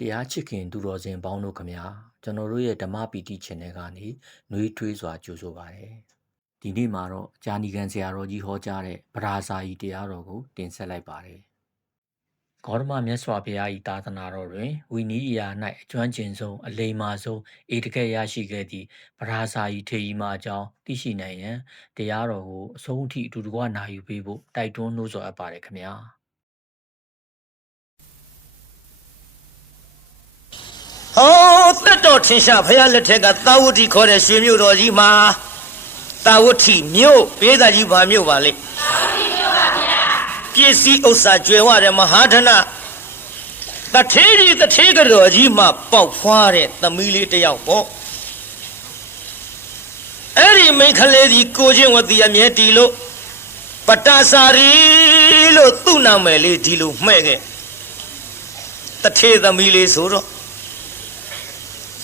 တရားချစ်ခင်သူတော်စင်ပေါင်းတို့ခမညာကျွန်တော်တို့ရဲ့ဓမ္မပီတိ channel ကနေနှွေးထွေးစွာကြိုဆိုပါရစေ။ဒီနေ့မှာတော့ဂျာနီကန်ဆရာတော်ကြီးဟောကြားတဲ့ပရာဇာယီတရားတော်ကိုတင်ဆက်လိုက်ပါတယ်။ဂေါတမမြတ်စွာဘုရား၏သာသနာတော်တွင်ဝိနည်းအရာ၌အကျွမ်းကျင်ဆုံးအလိမ္မာဆုံးဧတကယ်ရရှိခဲ့သည့်ပရာဇာယီထေရီမအကြောင်းသိရှိနိုင်ရန်တရားတော်ကိုအဆုံးအထိအတူတကွနာယူပေးဖို့တိုက်တွန်းနှိုးဆော်အပ်ပါတယ်ခမညာ။ဟောတက်တော်ထင်ရှားဘုရားလက်ထက်ကသာဝတိခေါ်တဲ့ရွှေမြို့တော်ကြီးမှာသာဝတိမြို့ပေးသားကြီးဘာမြို့ပါလဲသာဝတိမြို့ပါဗျာပစ္စည်းဥစ္စာကျွယ်ဝတဲ့မဟာဓနတထေးကြီးတထေးကတော်ကြီးမှာပေါက်ဖွားတဲ့သမီးလေးတစ်ယောက်ပေါ့အဲ့ဒီမိန်းကလေးဒီကိုချင်းဝတိအမြဲတီလို့ပတ္တစာရီလို့သူ့နာမည်လေးဒီလိုမှဲ့ခဲ့တထေးသမီးလေးဆိုတော့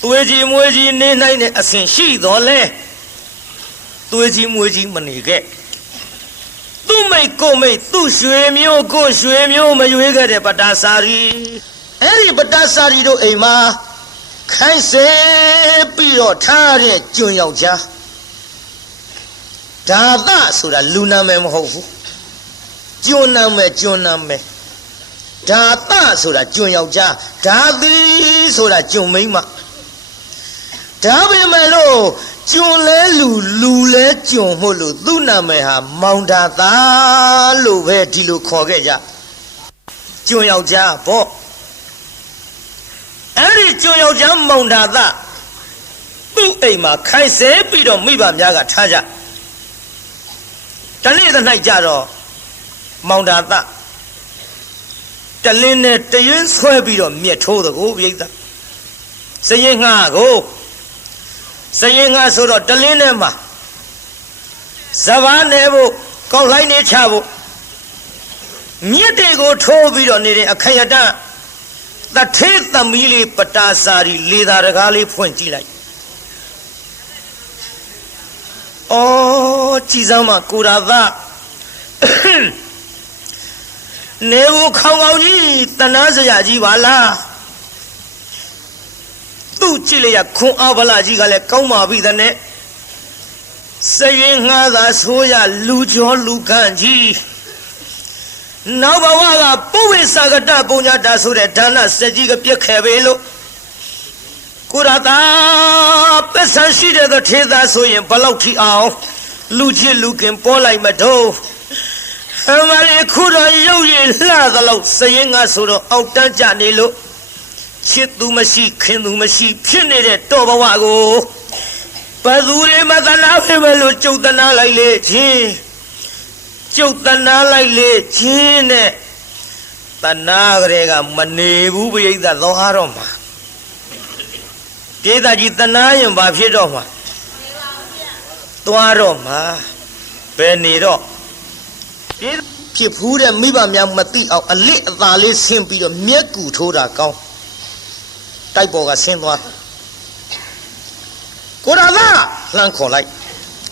သွေးကြီးမွေးကြီးနေနိုင်တဲ့အဆင့်ရှိတော်လဲသွေးကြီးမွေးကြီးမနေခဲ့သူ့မိတ်ကိုမိတ်သူ့ရွှေမျိုးကိုရွှေမျိုးမရွေးခဲ့တဲ့ပတ္တစာရီအဲ့ဒီပတ္တစာရီတို့အိမ်မှာခိုင်းစေပြီးတော့ထားတဲ့ကျွန်းယောက်ျားဒါသဆိုတာလူနာမည်မဟုတ်ဘူးကျွန်းနာမည်ဒါသဆိုတာကျွန်းယောက်ျားဒါသီဆိုတာကျွန်းမိန်းမဒါပေမဲ့လို့ကျွန်းလဲလူလဲကျွန်းမို့လို့သူ့နာမည်ဟာမောင်ဒါသာလို့ပဲဒီလိုခေါ်ခဲ့ကြကျွန်းယောက်ျားပေါ့အဲ့ဒီကျွန်းယောက်ျားမောင်ဒါသာသူ့အိမ်မှာခိုင်းဆဲပြီးတော့မိဘများကထားကြတနေ့တစ်နိုင်ကြတော့မောင်ဒါသာတလင်းနဲ့တရွင်းဆွဲပြီးတော့မြက်ထိုးသကိုပြိဿစရင်ငှားကိုစရင်ငါဆိုတော့တလင်းထဲမှာစဘာနေဖို့ကောက်လိုက်နေချဖို့မြစ်တွေကိုထိုးပြီးတော့နေတဲ့အခရတတထေးသမီးလေးပတာစာရီလေသာတကားလေးဖွင့်ကြည့်လိုက်အော်ကြည်စမ်းမကိုရာသနေဘူးခေါင်ကောင်ကြီးတနာစရာကြီးပါလားသူ့ကြည့်လိုက်ရခွန်အားဗလာကြီးကလည်းကောင်းပါပြီတဲ့စရင်ငှားသာဆိုရလူကျော်လူခန့်ကြီးနောက်ဘဝကပုဝေစာကတပုံညာတာဆိုတဲ့ဒါနစက်ကြီးကပြက်ခဲ့ပေလို့ကိုရတာပစ္စံရှိတဲ့ထေသာဆိုရင်ဘလောက်ထိအောင်လူချစ်လူခင်ပေါ်လိုက်မတော့အမလေးခုတော့ရုပ်ရည်လှသလောက်စရင်ငှားဆိုတော့အောက်တန်းကြနေလို့ချစ်သူမရှိခင်သူမရှိဖြစ်နေတဲ့တော်ဘဝကိုဘသူတွေမသနာဖေးမလို့ကျုပ်တနာလိုက်လေချင်းနဲ့တနာကလေးကမနေဘူးပြိဿသောဟာတော့မှာပြိဿကြီးတနာရင်ဘာဖြစ်တော့မှာသွားတော့မှာဘယ်နေတော့ဖြစ်ဖူးတဲ့မိဘများမသိအောင်အလစ်အသာလေးဆင်းပြီးတော့မျက်ကူထိုးတာကောင်းတိုက်ပေါ်ကဆင်းသွားကိုရာသာလှမ်းခေါ်လိုက်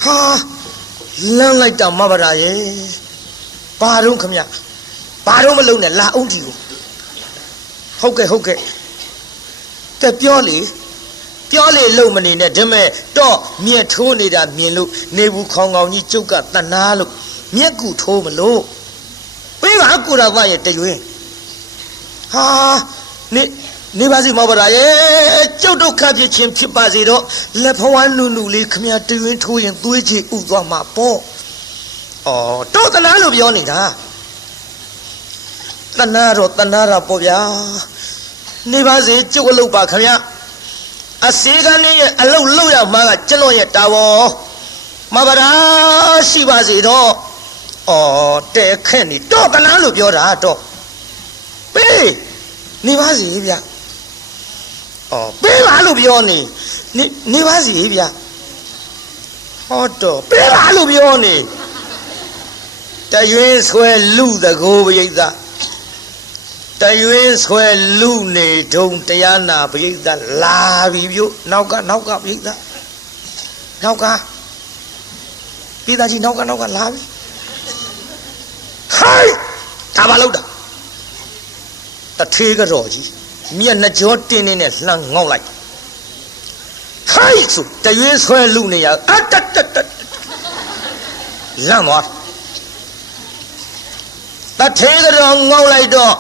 ဟာလမ်းလိုက်တာမဗရာရဲ့ဘာတော့ခမဘာတော့မလုံးနဲ့လာအောင်ဒီကိုဟုတ်ကဲ့တဲ့ပြောလေလုံမနေနဲ့ဒါမဲ့တော့မြက်ထိုးနေတာမြင်လို့နေဘူးခေါင်ခေါင်ကြီးကျုပ်ကတနာလို့မျက်ကူထိုးမလို့ပေးပါကိုရာသာရဲ့တရွင်းဟာနေပါစီမောပါရဲ့ကျုပ်တို့ခပ်ဖြစ်ချင်းဖြစ်ပါစေတော့လက်ဖွားနုလေးခမတရွင်းထိုးရင်သွေးချီဥသွားမှာပေါ့ဩတော့တနာလို့ပြောနေတာတနာတော့ပေါ့ဗျာနေပါစေကျုပ်အလုပ်ပါခမအစေကနေရဲ့အလုပ်လုပ်ရမှာကကျွန်တော်ရဲ့တာဝန်မပါရာရှိပါစေတော့ဩတဲ့ခက်နေတော့တနာလို့ပြောတာတော့ပေးနေပါစီဗျပေးပါလို့ပြောနေပါစီဗျဟောတော့ပေးပါလို့ပြောနေတရွင်းဆွဲလူတကိုပရိသတရွင်းဆွဲလူနေတုံတရားနာပရိသလာပြီပြုနောက်ကပရိသနောက်ကပြည်သားကြီးနောက်ကလာပြီဟိုင်းဒါဘာလို့တာတထေးကတော်ကြီး မျက်နှာကြောတင်းနေနဲ့လှမ်းငေါက်လိုက်ခိုက်ဆိုတရွေးဆွဲလူနေရအတတတလမ်းသွားတထဲကတော့ငေါက်လိုက်တော့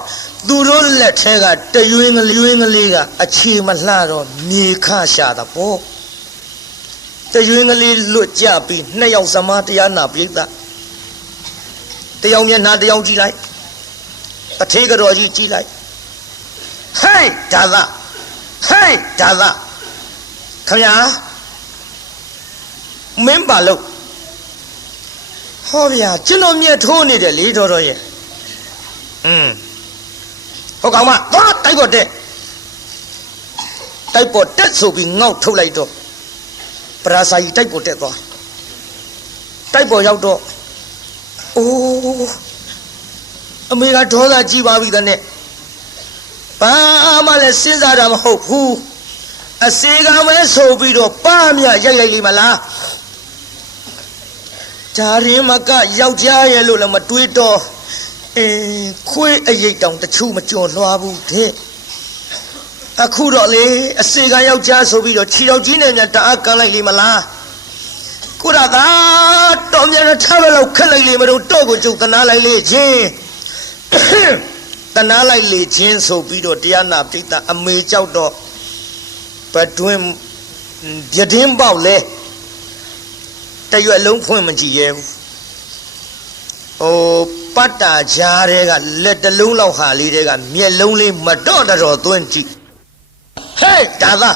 သူတို့လက်ထဲကတရွေးကလေးကအခြေမလှတော့မြေခရှာတာပေါ့တရွေးကလေးလွတ်ကြပြီးနှစ်ယောက်စမားတရားနာပြိဿတယောက်မျက်နှာတယောက်ကြည့်လိုက်တထဲကတော့ကြီးကြည့်လိုက်ဟဲ့ဒါသာခင်ဗျာမင်းပါလို့ဟောဗျာကျွန်တော်မြတ်ထိုးနေတယ်လေတော်ရဲ့ဟုတ်ကောင်မသွားတိုက်ပေါ်တက်ဆိုပြီးငေါက်ထုတ်လိုက်တော့ပရာစာကြီးတိုက်ပေါ်တက်သွားတိုက်ပေါ်ရောက်တော့အိုးအမေကဒေါသကြီးပါပြီတဲ့ဘာမှလည်းစဉ်းစားတာမဟုတ်ဘူးအစေကပဲဆိုပြီးတော့ပါမြရိုက်လိမ့်မလားဒါရင်မကယောက်ျားရဲ့လို့လည်းမတွေးတော့ခွေးအရိတ်တောင်တချို့မကြော်လွှားဘူးတဲ့အခုတော့လေအစေကယောက်ျားဆိုပြီးတော့ခြေတော်ကြီးနဲ့များတအားကန်လိုက်လိမ့်မလားကိုရသာတော်မြတ်ထားပဲလို့ခက်လိုက်လိမ့်မလို့တော့ကိုကျုပ်တနာလိုက်လေချင်းတနာလိုက်လေချင်းဆိုပြီးတော့တရားနာပိဋကအမေကြောက်တော့ဘတွင်ပြတင်းပေါက်လဲတရွက်လုံးဖွင့်မကြည့်ရဲဘူးပတ်တာကြားတဲ့ကလက်တလုံးလောက်ဟာလေးတဲ့ကမျက်လုံးလေးမတော့တော်သွင်းကြည့်ဟဲ့ဒါသာ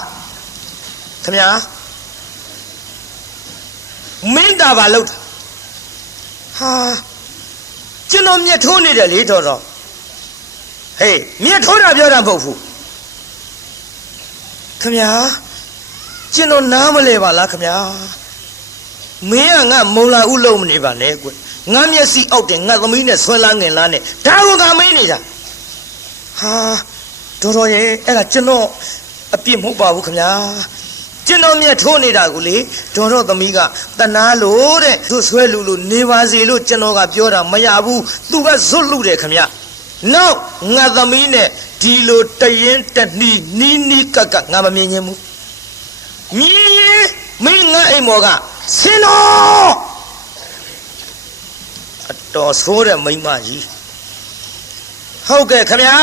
ခင်ဗျာမင်းတာပါလို့ဟာကျွန်တော်မျက်ထိုးနေတယ်လေတော်ဟေးမျက်ထိုးတာပြောတာမဟုတ်ဘူးခင်ဗျာကျွန်တော်နားမလဲပါလားခင်ဗျာမင်းကငါမုံလာဥလုံးမနေပါနဲ့ကွငါမျက်စိအောက်တယ်ငါသမီးနဲ့ဆွဲလာငင်လားနဲ့ဒါကငါမင်းနေတာဟာတော်ရဲ့အဲ့ဒါကျွန်တော်အပြစ်မဟုတ်ပါဘူးခင်ဗျာကျွန်တော်မျက်ထိုးနေတာကိုလေတော်သမီးကတနာလို့တဲ့သူဆွဲလူလို့နေပါစေလို့ကျွန်တော်ကပြောတာမရဘူးသူကဇွတ်လူတယ်ခင်ဗျနောက်ငါသမီးနဲ့ဒီလိုတရင်တနီးကကငါမမြင်ခြင်းဘူးမြည်မင်းငါအိမ်မော်ကဆင်းတော့အတော်ဆိုးတဲ့မိန်းမကြီးဟုတ်ကဲ့ခင်ဗျာ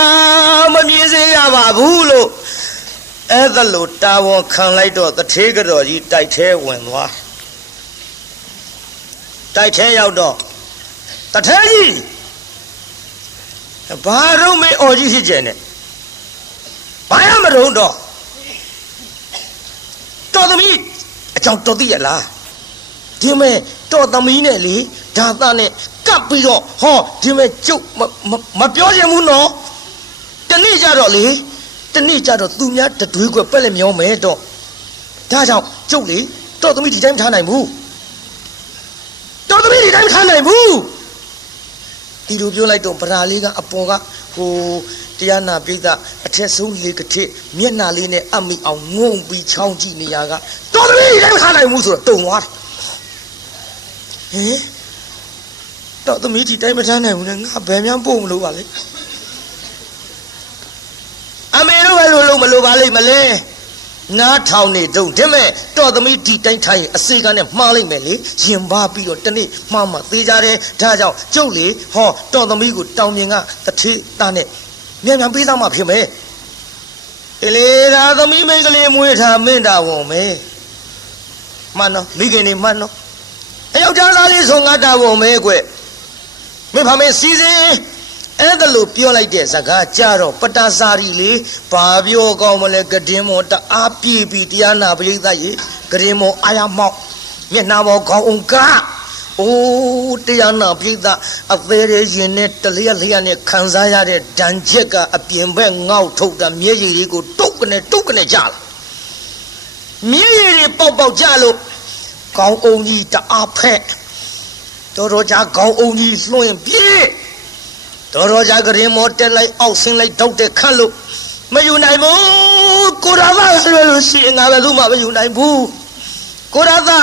မမြင်စေရပါဘူးလို့အဲ့ဒါလို့တာဝန်ခံလိုက်တော့တထေးကတော်ကြီးတိုက်ထဲဝင်သွားတိုက်ထဲရောက်တော့တထေးကြီးဘာတော့မေအော်ကြီးဖြစ်ကျင်နဲ့ဘာရမတော့တော်သမီးအကြောင်းတော်သိရလားဒီမဲ့တော်သမီးနဲ့လေဒါသနဲ့ကပ်ပြီးတော့ဟောဒီမဲ့ကျုပ်မပြောချင်ဘူးနော်တနေ့ကြတော့လေတနေ့ကြတော့သူများတတွေးကွက်ပက်လက်မျောမယ်တော့ဒါကြောင့်ကျုပ်လေတော်သမီးဒီတိုင်းမထားနိုင်ဘူးတော်သမီးဒီတိုင်းမထားနိုင်ဘူးဒီလိုပြောလိုက်တော့ဗရာလေးကအပေါ်ကဟိုတရားနာပိဋကအထက်ဆုံးလေကတိမျက်နှာလေးနဲ့အမိအောင်ငုံပြီးချောင်းကြည့်နေရကတော်သမီးဒီတိုင်းမထားနိုင်ဘူးဆိုတော့တုံသွားတယ်တော်သမီးဒီတိုင်းမထားနိုင်ဘူးနဲ့ငါဘယ်မှပို့မလို့ပါလေအမေတို့ပဲလို့မလို့ပါလိမ့်မလဲနားထောင်နေတုံဒီမဲ့တော်သမီးဒီတိုင်းထိုင်ရင်အစေကနဲ့မှားလိုက်မယ်လေရင်ပါပြီးတော့တနေ့မှားမှသေးကြတယ်ဒါကြောင့်ကျုပ်လေဟောတော်သမီးကိုတောင်မြင်ကတထေးသားနဲ့မြန်ပေးသားမှဖြစ်မယ်အေးလေဒါသမီးမိန်းကလေးမွေးထားမင်းတာဝန်မယ်မှန်တော့မိခင်နေမှန်တော့အယောက်ျားသားလေးဆိုငါတာဝန်မယ်ကွမင်းဖာမင်းစီစဉ်အဲ့ဒါလို့ပြောလိုက်တဲ့စကားကြတော့ပတ္တစာရီလေဘာပြောကောင်းမလဲကတင်းမောတအားပြေးပြီးတရားနာပရိသတ်ရေကတင်းမောအာရမောက်မျက်နှာပေါ်ခေါင်းအောင်ကအိုးတရားနာပရိသတ်အသေးရဲ့ရင်နဲ့တလျက်လျက်နဲ့ခံစားရတဲ့ဒဏ်ချက်ကအပြင်ဘက်ငေါက်ထုတ်တာမျက်ရည်တွေကိုတုတ်ကနေကြလာမျက်ရည်တွေပေါက်ကြလို့ခေါင်းအောင်ကြီးတအားဖက်တော်ကြာခေါင်းအောင်ကြီးလွှင့်ပြေးတော်ကြာကရင်မောတက်လိုက်အောက်ဆင်းလိုက်တောက်တဲ့ခန့်လို့မယူနိုင်ဘူးကိုရသာဆွဲလို့ရှိရင်ငါပဲသူ့မှမယူနိုင်ဘူးကိုရသာ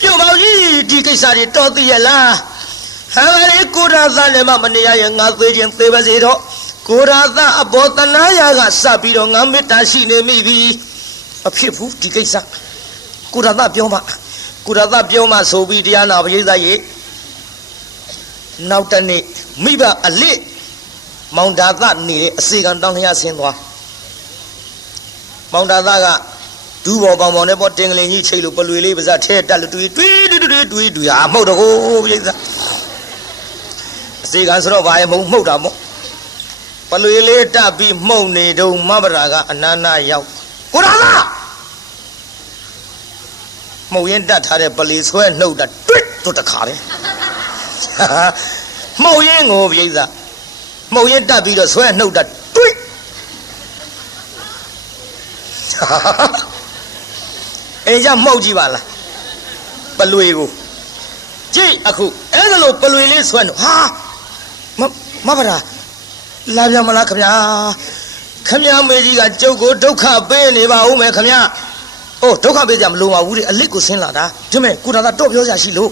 ပြုတ်ပေါင်းကြီးဒီကိစ္စတွေတော်သိရလားဟာလေကိုရသာလည်းမနေရရင်ငါသေးချင်းသေးပါစေတော့ ကိုရာသအဘောတနာယာကစပြီးတော့ငါမေတ္တာရှိနေမိပြီအဖြစ်ဘူးဒီကိစ္စကိုရာသပြောမှဆိုပြီးတရားနာပရိသတ်ရေနောက်တနေ့မိဘအလစ်မောင်ဒါသနေတဲ့အစီကံတောင်းလျာဆင်းသွားမောင်ဒါသကဒူးဘော်ပေါင်ပေါင်နဲ့ပေါ်တင်ကလေးကြီးချိတ်လို့ပလွေလေးပါးစပ်ထဲတက်လို့တွေးဟာမှုတ်တော့ကိုပရိသတ်အစီကံဆိုတော့ဘာရဲ့မှုတ်တာမို့ပလွေလေးတက်ပြီးမှုတ်နေတော့မဘရာကအနာနာရောက်ကိုရာသမှုတ်ရင်တတ်ထားတဲ့ပလီဆွဲနှုတ်တာတွစ်တို့တခါပဲမှုတ်ရင်ကိုပြိဿမှုတ်ရင်တတ်ပြီးတော့ဆွဲနှုတ်တာတွစ်အိမ်ကြမှုတ်ကြည့်ပါလားပလွေကိုကြည့်အခုအဲ့ဒါလို့ပလွေလေးဆွဲနှုတ်ဟာမဘရာလာပြန်မလားခင်ဗျာမေကြီးကကျုပ်ကိုဒုက္ခပေးနေပါဦးမယ်ခင်ဗျာအိုးဒုက္ခပေးကြမလို့ပါဘူးတဲ့အလစ်ကိုဆင်းလာတာဒီမဲ့ကုဒါသာတော့ပြောရရှိလို့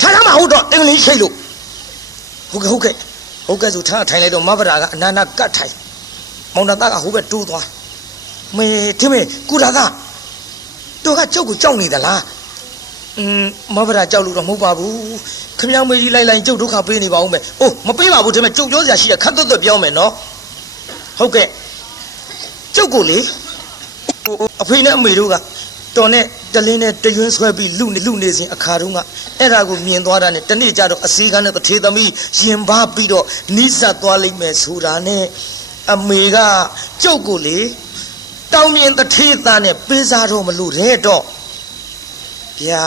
ထားထားမဟုတ်တော့အင်္ဂလိပ်ရှိလို့ဟုတ်ကဲ့ဆိုထားထိုင်လိုက်တော့မဘရာကအနာနာကတ်ထိုင်မောင်နာသားကဟိုဘက်တိုးသွားမေဒီမဲ့ကုဒါသာတို့ကကျုပ်ကိုကြောက်နေသလားမဘရာကြောက်လို့တော့မဟုတ်ပါဘူးခင်ဗျားမေကြီးလိုက်ကျုပ်ဒုက္ခပေးနေပါဦးမယ်အိုးမပေးပါဘူးဒီမဲ့ကျုပ်ပြောစရာရှိရခတ်သွတ်ပြောမယ်နော်ဟုတ်ကဲ့ကျုပ်ကိုလေအဖေနဲ့အမေတို့ကတော်နဲ့တလင်းနဲ့တရွင်းဆွဲပြီးလူနေစဉ်အခါတုန်းကအဲ့ဒါကိုမြင်သွားတာနဲ့တနေ့ကျတော့အစီကန်းနဲ့တထေသမီးရင်ပါပြီးတော့နီးစပ်သွားလိမ့်မယ်ဆိုတာနဲ့အမေကကျုပ်ကိုလေတောင်းမြင်တထေသားနဲ့ပေးစားတော့မလို့တဲ့တော့ဗျာ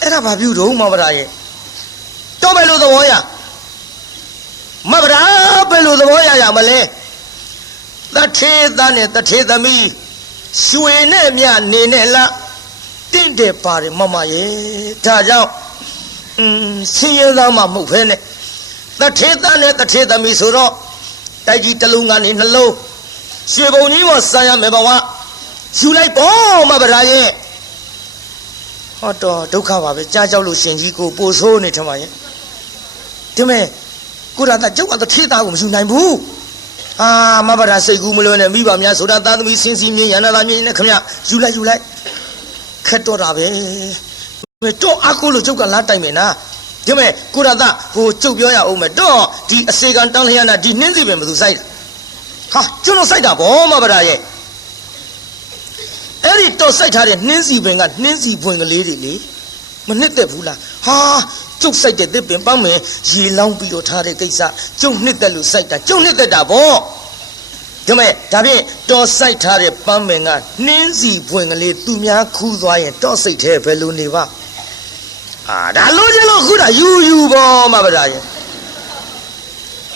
အဲ့ဒါဘာပြုတော့မဘရာရဲ့တော့ဘယ်လိုသဘောရမဘရာဘယ်လိုသဘောရမလဲတထေသားနဲ့တထေသမီးရွှေနဲ့မြနေနဲ့လားတင့်တယ်ပါတယ်မမရဲ့ဒါကြောင့်ဆင်းရဲသားမှမဟုတ်ဖဲနဲ့တထေသားနဲ့တထေသမီးဆိုတော့တိုက်ကြီးတစ်လုံးကနေနှလုံးရွှေပုံကြီးကိုဆာရမယ်ဘဝယူလိုက်ပေါ့မဗရာရဲ့ဟောတော့ဒုက္ခပါပဲကြားကြောက်လို့ရှင်ကြီးကိုပို့ဆိုးနေထမရဲ့ဒီမဲ့ကိုရတာကျုပ်ကတထေသားကိုမယူနိုင်ဘူးမဘရာစိတ်ကူးမလွယ်နဲ့မိဘများဆိုတာသားသမီးစင်းစီမြင်ရနာလာမြင်နဲ့ခမယူလိုက်ခက်တော့တာပဲတော့အကူလို့ကျုပ်ကလာတိုင်မယ်နာဒီမဲ့ကိုရတာဟိုကျုပ်ပြောရအောင်မယ်တော့ဒီအစေကံတောင်းလျက်နာဒီနှင်းစီပင်ဘယ်သူစိုက်တာကျွန်တော်စိုက်တာဗောမဘရာရဲ့အဲ့ဒီတော့စိုက်ထားတဲ့နှင်းစီပင်ကနှင်းစီပွင့်ကလေးတွေလေမနှစ်သက်ဘူးလားကျုပ်စိုက်တဲ့သစ်ပင်ပန်းမယ်ရေလောင်းပြီးတော့ထားတဲ့ကိစ္စကျုပ်နှစ်သက်လို့စိုက်တာကျုပ်နှစ်သက်တာဗောဒါမဲ့ဒါဖြင့်တော်စိုက်ထားတဲ့ပန်းမင်ကနှင်းစီပွင့်ကလေးသူများခူးသွားရင်တော့စိတ်ထဲဘယ်လိုနေပါဒါလို့ကျလို့ခုတာယူပေါ့မဗရာရဲ့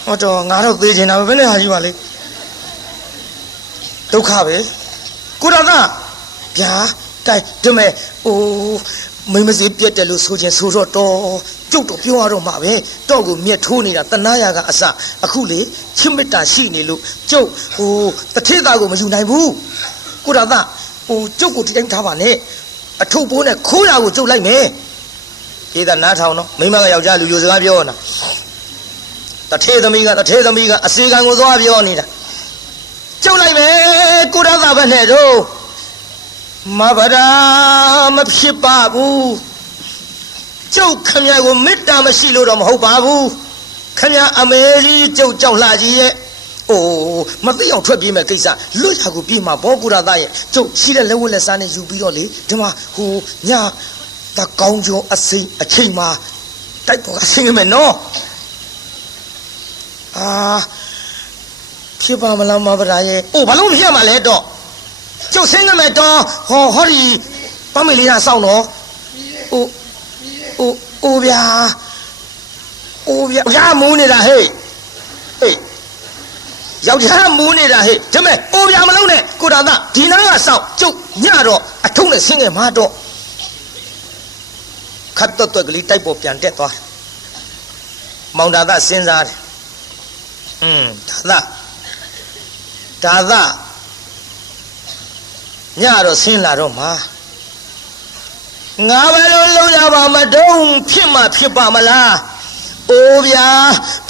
ဟောတော့ငါတော့သေးချင်တာပဲဘယ်နဲ့ဟာယူပါလေဒုက္ခပဲကိုရတာဗျာကဲဒါမဲ့မိမစီပြက်တယ်လို့ဆိုခြင်းဆိုတော့ကျုပ်တော့ပြောရတော့မှာပဲတော့ကိုမြက်ထိုးနေတာတနာရကအစအခုလေချစ်မေတ္တာရှိနေလို့ကျုပ်တထေသားကိုမယူနိုင်ဘူးကိုရတာကျုပ်ကိုတိတိုင်းထားပါနဲ့အထုပ်ပိုးနဲ့ခိုးတာကိုကျုပ်လိုက်မယ်ပြေးတာနားထောင်နော်မိမကယောက်ျားလူယိုစကားပြောနေတာတထေသမီးကအစီကံကိုသွားပြောနေတာကျုပ်လိုက်မယ်ကိုရတာပဲနဲ့တော့မဗရာမဖြစ်ပါဘူးကျုပ်ခမရကိုမေတ္တာမရှိလို့တော့မဟုတ်ပါဘူးခမရအမေကြီးကျုပ်ကြောက်လှကြီးရဲ့မသိအောင်ထွက်ပြေးမဲ့ကိစ္စလွတ်ရကိုပြေးမှာဘောကုရသားရဲ့ကျုပ်ရှိတဲ့လက်ဝတ်လက်စားနဲ့ယူပြီးတော့လေဒီမှာညတကောင်းကျော်အစိမ့်အချိန်မှာတိုက်ပေါ်ကဆင်းရမယ်နော်ဖြစ်ပါမလားမဗရာရဲ့ဘာလို့ဖြစ်မှာလဲတော့ကျုပ်ဆင်းရမယ်တော့ဟောဒီပမေလေးကစောင့်တော့ဗျာမူးနေတာဟဲ့ယောက်ျားမူးနေတာဟဲ့ဒါမဲ့ဗျာမလုံးနဲ့ကိုတာဒီနားကစောင့်ကျုပ်ညတော့အထုံးနဲ့ဆင်းငယ်မှာတော့ခတ်တော့ကလေးတိုက်ပေါ်ပြန်တက်သွားမောင်တာသစဉ်းစားတယ်ဒါသညတော့ဆင်းလာတော့မှာငါဘယ်လိုလုပ်ရပါမတုံးဖြစ်မှဖြစ်ပါမလားဗျာ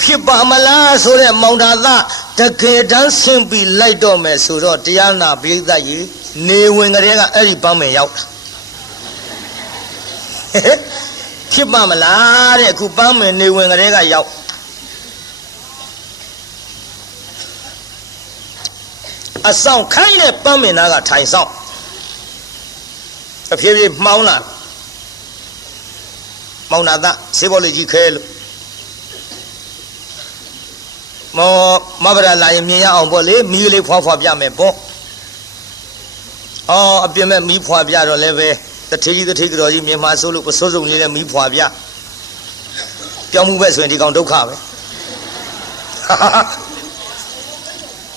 ဖ ဖြစ်ပါမလားဆိုတဲ့မောင်ဒါသားတကယ်တမ်းဆင်းပြီးလိုက်တော့မယ်ဆိုတော့တရားနာပိဋကကြီးနေဝင်ကလေးကအဲ့ဒီပန်းမင်ရောက်တာဖြစ်ပါမလားတဲ့အခုပန်းမင်နေဝင်ကလေးကရောက်အဆောင်ခိုင်းတဲ့ပန်းမင်သားကထိုင်ဆောင်အဖြည်းဖြည်းမှောင်းလာမောင်နာသားစေဘောလေးကြီးခဲလို့မောမဗရာလာရင်မြင်ရအောင်ပေါ့လေမီးလေးဖွာဖွာပြမယ်ပေါ့အော်အပြင်းမဲ့မီးဖွာပြတော့လည်းပဲတထေးကြီးကြော်ကြီးမြင်မှာစိုးလို့ပစိုးစုံလေးနဲ့မီးဖွာပြပြောင်းမှုပဲဆိုရင်ဒီကောင်ဒုက္ခပဲ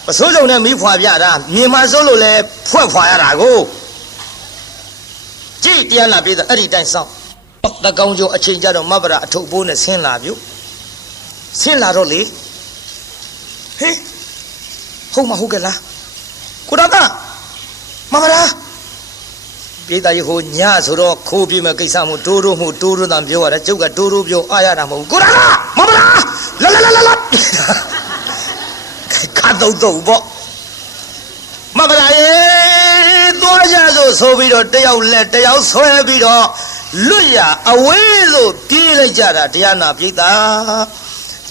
ပစိုးစုံနဲ့မီးဖွာပြတာမြင်မှာစိုးလို့လည်းဖွာရတာကိုကြည့်တရားနာပြေးတာအဲ့ဒီတိုင်းစောင့်တကောင်ကျော်အချိန်ကြတော့မဗရာအထုပ်ပိုးနဲ့ဆင်းလာပြုဆင်းလာတော့လေဟေးဟုတ်မဟုတ်ကလားကိုဒါကမဗရာပြေးတာကြီးဟိုညဆိုတော့ခိုးပြေးမဲ့ကိစ္စမို့တိုးတိုးတန်ပြောရတယ်ကျုပ်ကတိုးပြောအားရတာမဟုတ်ဘူးကိုဒါကမဗရာလာခါတော့ပေါ့မဗရာရေသွားကြဆိုပြီးတော့တယောက်လက်တယောက်ဆွဲပြီးတော့လွတ်ရအဝေးသို့ပြေးလိုက်ကြတာတရားနာပိဋက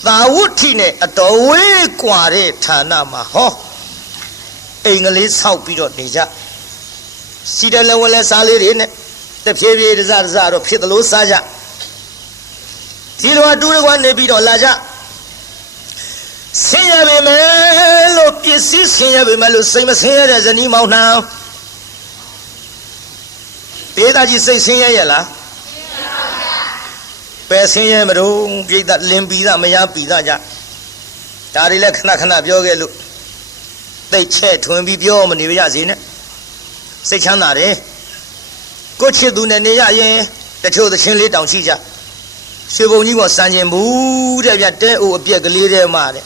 သာဝုဋ္ဌိနဲ့အတော်ဝေးกว่าတဲ့ဌာနမှာဟောအိမ်ကလေးဆောက်ပြီးတော့နေကြစီတယ်လည်းဝလဲစားလေးတွေနဲ့တဖြည်းဖြည်းတစတော့ဖြစ်သလိုစားကြဒီလိုအတူတကွနေပြီးတော့လာကြဆင်းရပေမဲ့လို့ပစ္စည်းဆင်းရပေမဲ့လို့စိတ်မဆင်းရတဲ့ဇနီးမောင်နှံဒေသကြီးစိတ်ဆင်းရဲရလားပယ်ဆင်းရဲမလို့ပြိတ္တလင်းပြီးသားမရပြီးသားကြဒါတွေလည်းခဏပြောခဲ့လို့သိတ်ချဲ့ထွင်ပြီးပြောမနေပါရစေနဲ့စိတ်ချမ်းသာတယ်ကိုချစ်သူနဲ့နေရရင်တချို့သချင်းလေးတောင်ရှိကြရွှေဘုံကြီးပေါ်စံကျင်ဘူးတဲ့ဗျတဲအိုအပြက်ကလေးတဲ့မှာတဲ့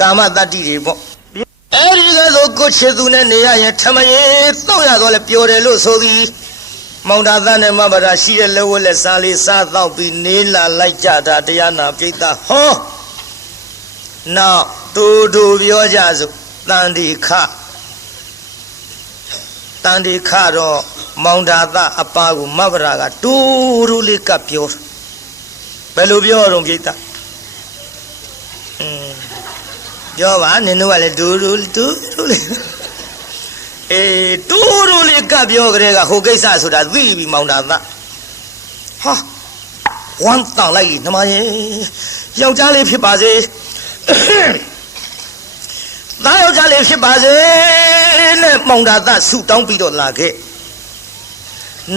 ကာမတတ္တိတွေပေါ့အဲ့ဒီကဆိုကိုချစ်သူနဲ့နေရရင်ထမရင်တောက်ရတော့လဲပျော်တယ်လို့ဆိုသည်မောင်ဒါသားနဲ့မဗရာရှိတဲ့လက်ဝက်လက်စားလေးစားတော့ပြီးနေလာလိုက်ကြတာတရားနာပိဋကဟောနောက်တူပြောကြစို့တန်ဒီခတော့မောင်ဒါသားအပါကိုမဗရာကတူလေးကပြောဘယ်လိုပြောတော့ပိဋကပြောပါနင်တို့ကလည်းတူလေးတူလေးကပြောကြတဲ့ကဟိုကိစ္စဆိုတာသိပြီမောင်ဒါသားဟာဝမ်းတောင်းလိုက်လေနှမရဲ့ယောက်ျားလေးဖြစ်ပါစေသားယောက်ျားလေးဖြစ်ပါစေနဲ့မောင်ဒါသားဆုတောင်းပြီးတော့လာခဲ့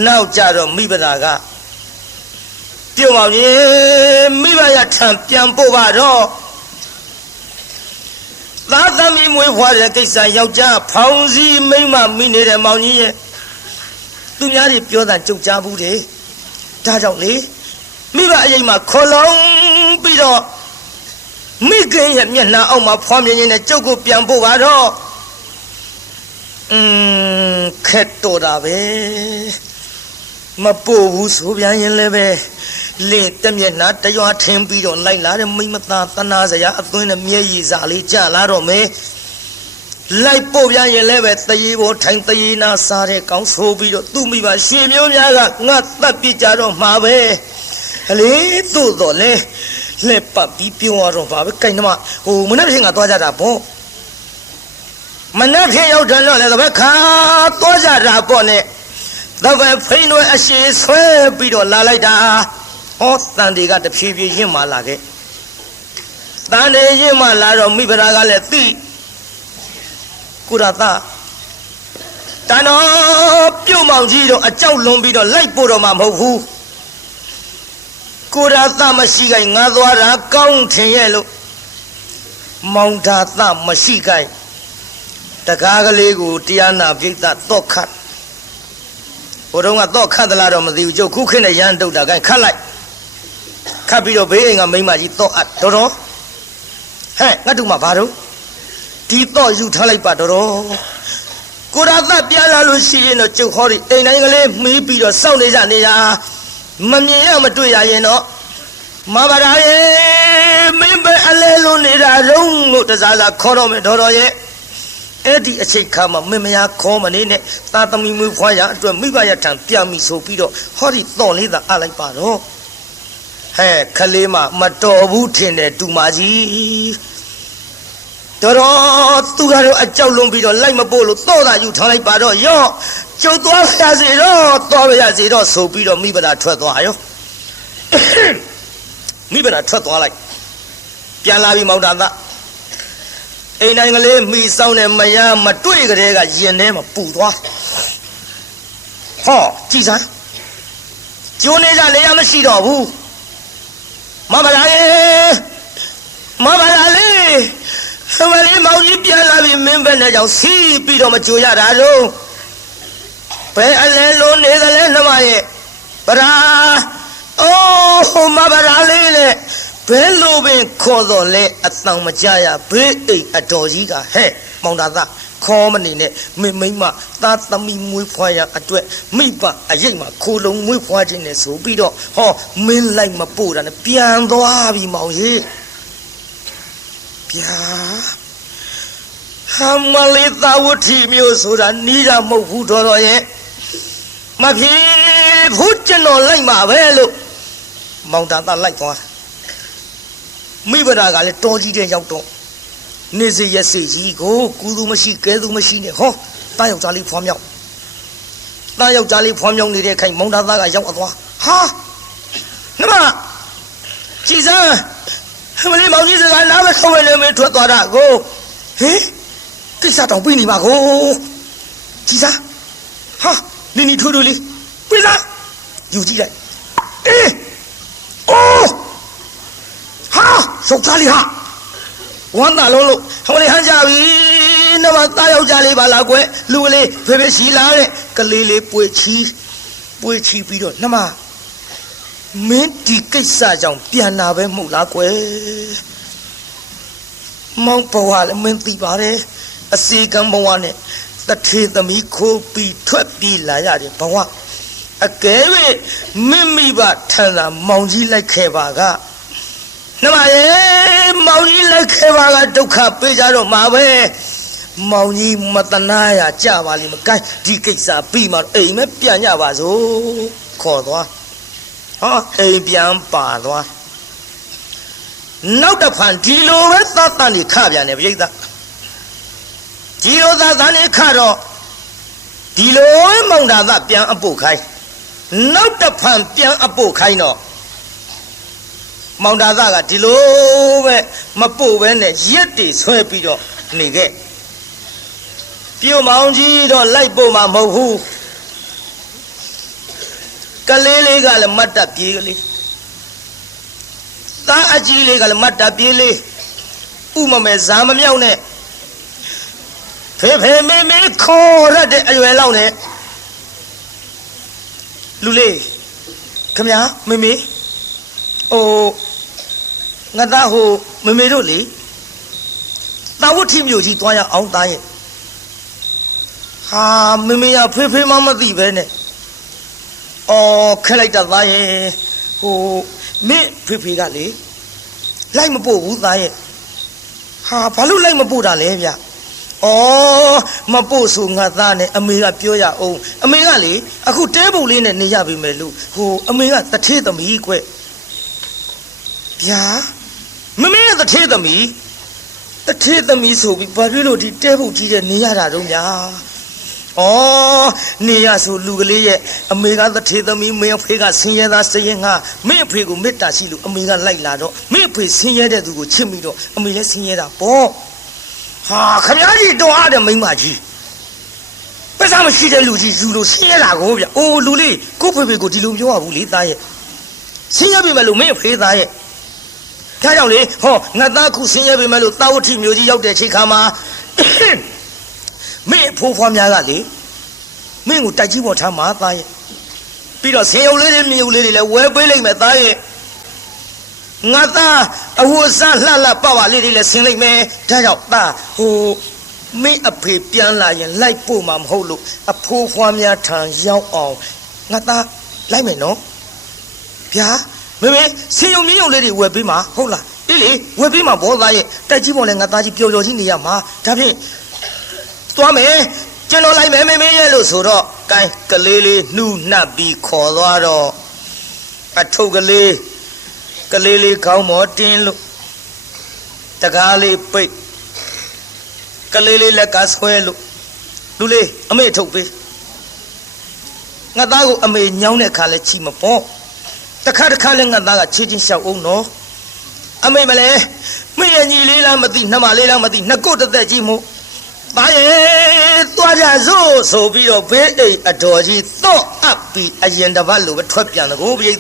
နောက်ကြတော့မိဘနာကပြုံအောင်ရင်မိဘရထံပြန်ပို့ပါတော့သာသမီမွေးဖွားတဲ့ကိစ္စယောက်ျားဖောင်စည်းမိမ့်မမိနေတဲ့မောင်ကြီးရဲ့သူများတွေပြောတာကြုတ်ကြားဘူးတယ်ဒါကြောင့်လေမိဘအရင်မှာခေါ်လုံးပြီးတော့မိခင်ရဲ့မျက်နှာအောက်မှာဖွားမြင်နေတဲ့ကျုပ်ကိုပြန်ပို့ပါတော့ခက်တော်တာပဲမပို့ဘူးဆိုပြန်ရင်လည်းပဲလင့်တမျက်နှာတရွာထင်းပြီးတော့လိုက်လာတဲ့မိမသားတနာစရာအသွင်းနဲ့မျက်ရည်စာလေးကြလာတော့မယ်လိုက်ပို့ပြန်ရင်လည်းပဲတရေပေါ်ထိုင်တရေနာစားတဲ့ကောင်းဆိုပြီးတော့သူ့မိဘရှင်မျိုးများကငါတတ်ပြကြတော့မှာပဲအလေသို့တော့လေလက်ပတ်ပြီးပြောရတော့ပါပဲကြိုင်တော့ဟိုမနေ့ဖြင့်ကသွားကြတာပေါ့မနေ့ဖြင့်ရောက်တယ်တော့လေတပည့်ခါသွားကြတာပေါ့နဲ့တပည့်ဖိန်းတွေအရှိဆွဲပြီးတော့လာလိုက်တာဟောတန်တွေကတဖြည်းဖြည်းရင့်မာလာခဲ့တန်တွေရင့်မာလာတော့မိဖုရားကလည်းသိကုရသတန်တော်ပြုတ်မောင်ကြီးတော့အကြောက်လွန်ပြီးတော့လိုက်ပို့တော့မှမဟုတ်ဘူးကုရသမရှိခိုင်ငါသွားတာကောင်းထင်ရဲ့လို့မောင်ဒါသမရှိခိုင်တကားကလေးကိုတရားနာပိဋကတော့ခတ်ဟိုတုန်းကတော့ခတ်သလားတော့မသိဘူးကျုပ်ခုခေတ်နဲ့ရန်တုတ်တာခိုင်ခတ်လိုက်ခတ်ပြီးတော့ဘေးအိမ်ကမိန်းမကြီးတော့အပ်တော်ဟဲ့ငါတို့မှဘာတော့ဒီတော့ယူထားလိုက်ပါတော်ကိုရသပြန်လာလို့ရှိရင်တော့ကျုပ်ဟောဒီအိမ်တိုင်းကလေးမီးပြီးတော့စောင့်နေကြနေတာမမြင်ရမတွေ့ရရင်တော့မဘာရာရဲ့ အလဲလုံးနေတာရုံလို့တစားစားခေါ်တော့မယ်တော်ရဲ့အဲ့ဒီအချိန်ခါမှာမင်းမယားခေါ်မနေနဲ့သာသမီမွေးဖွားရအတွက်မိဘရထံပြမိဆိုပြီးတော့ဟောဒီတော်လေးသာအလိုက်ပါတော့ဟဲ့ခလေးမမတော်ဘူးထင်တယ်တူမကြီးတော်သူကတော့အကြောက်လုံးပြီးတော့လိုက်မပို့လို့တော့တာယူထားလိုက်ပါတော့ရော့ကျုပ်သွားပါရစေတော့သွားပါရစေတော့ဆိုပြီးတော့မိဘသားထွက်သွားရောမိဘသားထွက်သွားလိုက်ပြန်လာပြီးမောင်တာသားအိမ်တိုင်းကလေးမိဆောင်တဲ့မယားမတွေ့ကြတဲ့ကရင်ထဲမှာပူသွားဟောကြည်စမ်းကျိုးနေကြလေရမရှိတော့ဘူးမမလာလေမမလာလေမလေးမောင်ကြီးပြန်လာပြီးမင်းဘက်နဲ့ကြောင့်စီးပြီးတော့မကြိုရတာလို့ဘယ်အလဲလုံးနေသလဲနှမရဲ့ဗရာအိုးမဗရာလေးလေဘယ်လိုပင်ခေါ်တော့လဲအတန်မကြရဘေးအိတ်အတော်ကြီးကဟဲ့မောင်တာသားခေါ်မနေနဲ့မိမသားသမီးမွေးဖွားရအတွက်မိဘအရိတ်မှာခိုလုံးမွေးဖွားခြင်းနဲ့ဆိုပြီးတော့ဟောမင်းလိုက်မပို့တာနဲ့ပြန်သွားပြီမောင်ကြီးဗျာဟာမလေးသာဝတိမျိုးဆိုတာနီးတာမဟုတ်ဘူးတော်ရဲ့မဖြစ်ဘူးကျွန်တော်လိုက်မှာပဲလို့မောင်တာသားလိုက်သွားမိဘရာကလည်းတော်ကြီးတဲ့ရောက်တော့နေစေရစေကြီးကိုကူသူမရှိကဲသူမရှိနဲ့ဟောတားယောက်ျားလေးဖွားမြောက်တားယောက်ျားလေးဖွားမြောက်နေတဲ့ခိုင်မောင်တာသားကရောက်သွားဟာနမကြည်စမ်းမလေးမောင်ကြီးစကားနားမခေါ်ဝင်နေမထွက်သွားတာကိုဟေးကိစ္စတောင်ပြီးနေပါကိုကြည်စမ်းဟာနင်းနီထိုးထိုးလေးပြေးစမ်းယူကြည့်လိုက်အေးအိုးဟာရှုပ်သားလေးဟာဝမ်းသာလုံးလို့ဟိုလေးဟန်ကြပြီနမသားယောက်ျားလေးပါလားကွယ်လူကလေးဖေဖေရှိလာတဲ့ကလေးလေးပွေချီပြီးတော့နမမင်းဒီကိစ္စကြောင့်ပြန်လာပဲမဟုတ်လားကွယ်မောင်ဘဝလည်းမင်းသိပါတယ်အစီကံဘဝနဲ့တထေသမီးခိုးပြီးထွက်ပြေးလာရတယ်ဘဝအကယ်၍မိဘထန်သာမောင်ကြီးလိုက်ခဲ့ပါကနမရေမောင်ကြီးလိုက်ခဲ့ပါကဒုက္ခပေးကြတော့မှာပဲမောင်ကြီးမတနာရကြပါလိမ့်မကိုင်းဒီကိစ္စပြီးမှအိမ်မဲပြန်ကြပါစို့ခေါ်သွားဟောအိမ်ပြန်ပါသွားနောက်တစ်ဖန်ဒီလိုပဲသတ်တန်နေခပြန်တယ်ပြိဿဒီလိုသတ်တန်နေခတော့ဒီလိုမောင်တာသပြန်အပုတ်ခိုင်းနောက်တစ်ဖန်ပြန်အပုတ်ခိုင်းတော့မောင်တာသကဒီလိုပဲမပုတ်ပဲနဲ့ရက်တွေဆွဲပြီးတော့နေခဲ့ပြုံမောင်ကြီးတော့လိုက်ပို့မှာမဟုတ်ဘူးကလေးလေးကလည်းမတ်တပ်ပြေးကလေးသားအကြီးလေးကလည်းမတ်တပ်ပြေးလေးဥမမဲဇာမမြောက်နဲ့ဖေဖေမေမေခေါ်ရတဲ့အရွယ်လောက်နဲ့လူလေးခမညာမေမေအိုငါသားဟိုမေမေတို့လေတာဝတ်ထီမျိုးကြီးသွားရအောင်သားရဲ့ဟာမေမေကဖေဖေမမသိပဲနဲ့အော်ခက်လိုက်တာသားရဲ့ဟိုမင်းဖေဖေကလေလိုက်မပို့ဘူးသားရဲ့ဟာဘာလို့လိုက်မပို့တာလဲဗျအော်မပို့ဆိုငါသားနဲ့အမေကပြောရအောင်အမေကလေအခုတဲပုံလေးနဲ့နေရပြီမယ်လို့ဟိုအမေကတထေးသမီးကွဗျာမမေရဲ့တထေးသမီးဆိုပြီးဘာဖြစ်လို့ဒီတဲပုံကြီးတဲ့နေရတာတော့ဗျာဩနေရဆိုလူကလေးရဲ့အမေကတထေသမီးမင်းအဖေကဆင်းရဲသားစရင်ငါမင်းအဖေကိုမေတ္တာရှိလို့အမေကလိုက်လာတော့မင်းအဖေဆင်းရဲတဲ့သူကိုချစ်မိတော့အမေလည်းဆင်းရဲတာပေါ့ဟာခမကြီးတော်အားတဲ့မိန်းမကြီးပစ္စမရှိတဲ့လူကြီးယူလို့ဆင်းရဲတာကိုဗျအိုးလူလေးကိုဖေဖေကိုဒီလိုပြောရဘူးလေသားရဲ့ဆင်းရဲပြီမဲ့လို့မင်းအဖေသားရဲ့ဒါကြောင့်လေဟောငါသားခုဆင်းရဲပြီမဲ့လို့တာဝတိမျိုးကြီးရောက်တဲ့ချိန်ခါမှာမင်းဖိုးဖွားများကလေမင်းကိုတိုက်ကြီးပေါ်ထားမှာသားရဲ့ပြီးတော့ဆင်ယုံလေးတွေမြေယုံလေးတွေလည်းဝဲပေးလိုက်မယ်သားရဲ့ငါသားအဝတ်စားလှလှပပလေးတွေလည်းဆင်လိုက်မယ်ဒါကြောင့်သားဟိုမင်းအဖေပြန်လာရင်လိုက်ပို့မှာမဟုတ်လို့အဖိုးဖွားများထံရောက်အောင်ငါသားလိုက်မယ်နော်ဗျာမေမေဆင်ယုံမြေယုံလေးတွေဝဲပေးမှာဟုတ်လား အေးလေဝယ်ပြီးမှဘောသားရဲ့တိုက်ကြီးပေါ်လဲငါသားကြီးပျော်ပျော်ကြီးနေရမှာဒါဖြင့်သွားမယ်ကျွန်တော်လိုက်မယ်မေရဲ့လို့ဆိုတော့ကိုင်းကလေးလေးနှူးနှပ်ပြီးခေါ်သွားတော့အထုပ်ကလေးခေါင်းမော်တင်းလို့တကားလေးပိတ်ကလေးလေးလက်ကဆွဲလို့လူလေးအမေထုတ်ပေးငါသားကိုအမေညောင်းတဲ့အခါလဲချီမပေါ့တခါလဲငါသားကချီချင်းလျှောက်အောင်နော်အမေမလဲမင်းရဲ့ညီလေးလားမသိနှမလေးလားမသိနှကုတ်တစ်သက်ကြီးမို့ပါရဲ့သွားကြစို့ဆိုပြီးတော့ဘေးအိမ်အတော်ကြီးတော့အပ်ပြီးအရင်တစ်ပတ်လိုပဲထွက်ပြန်တယ်ကိုပြိဿ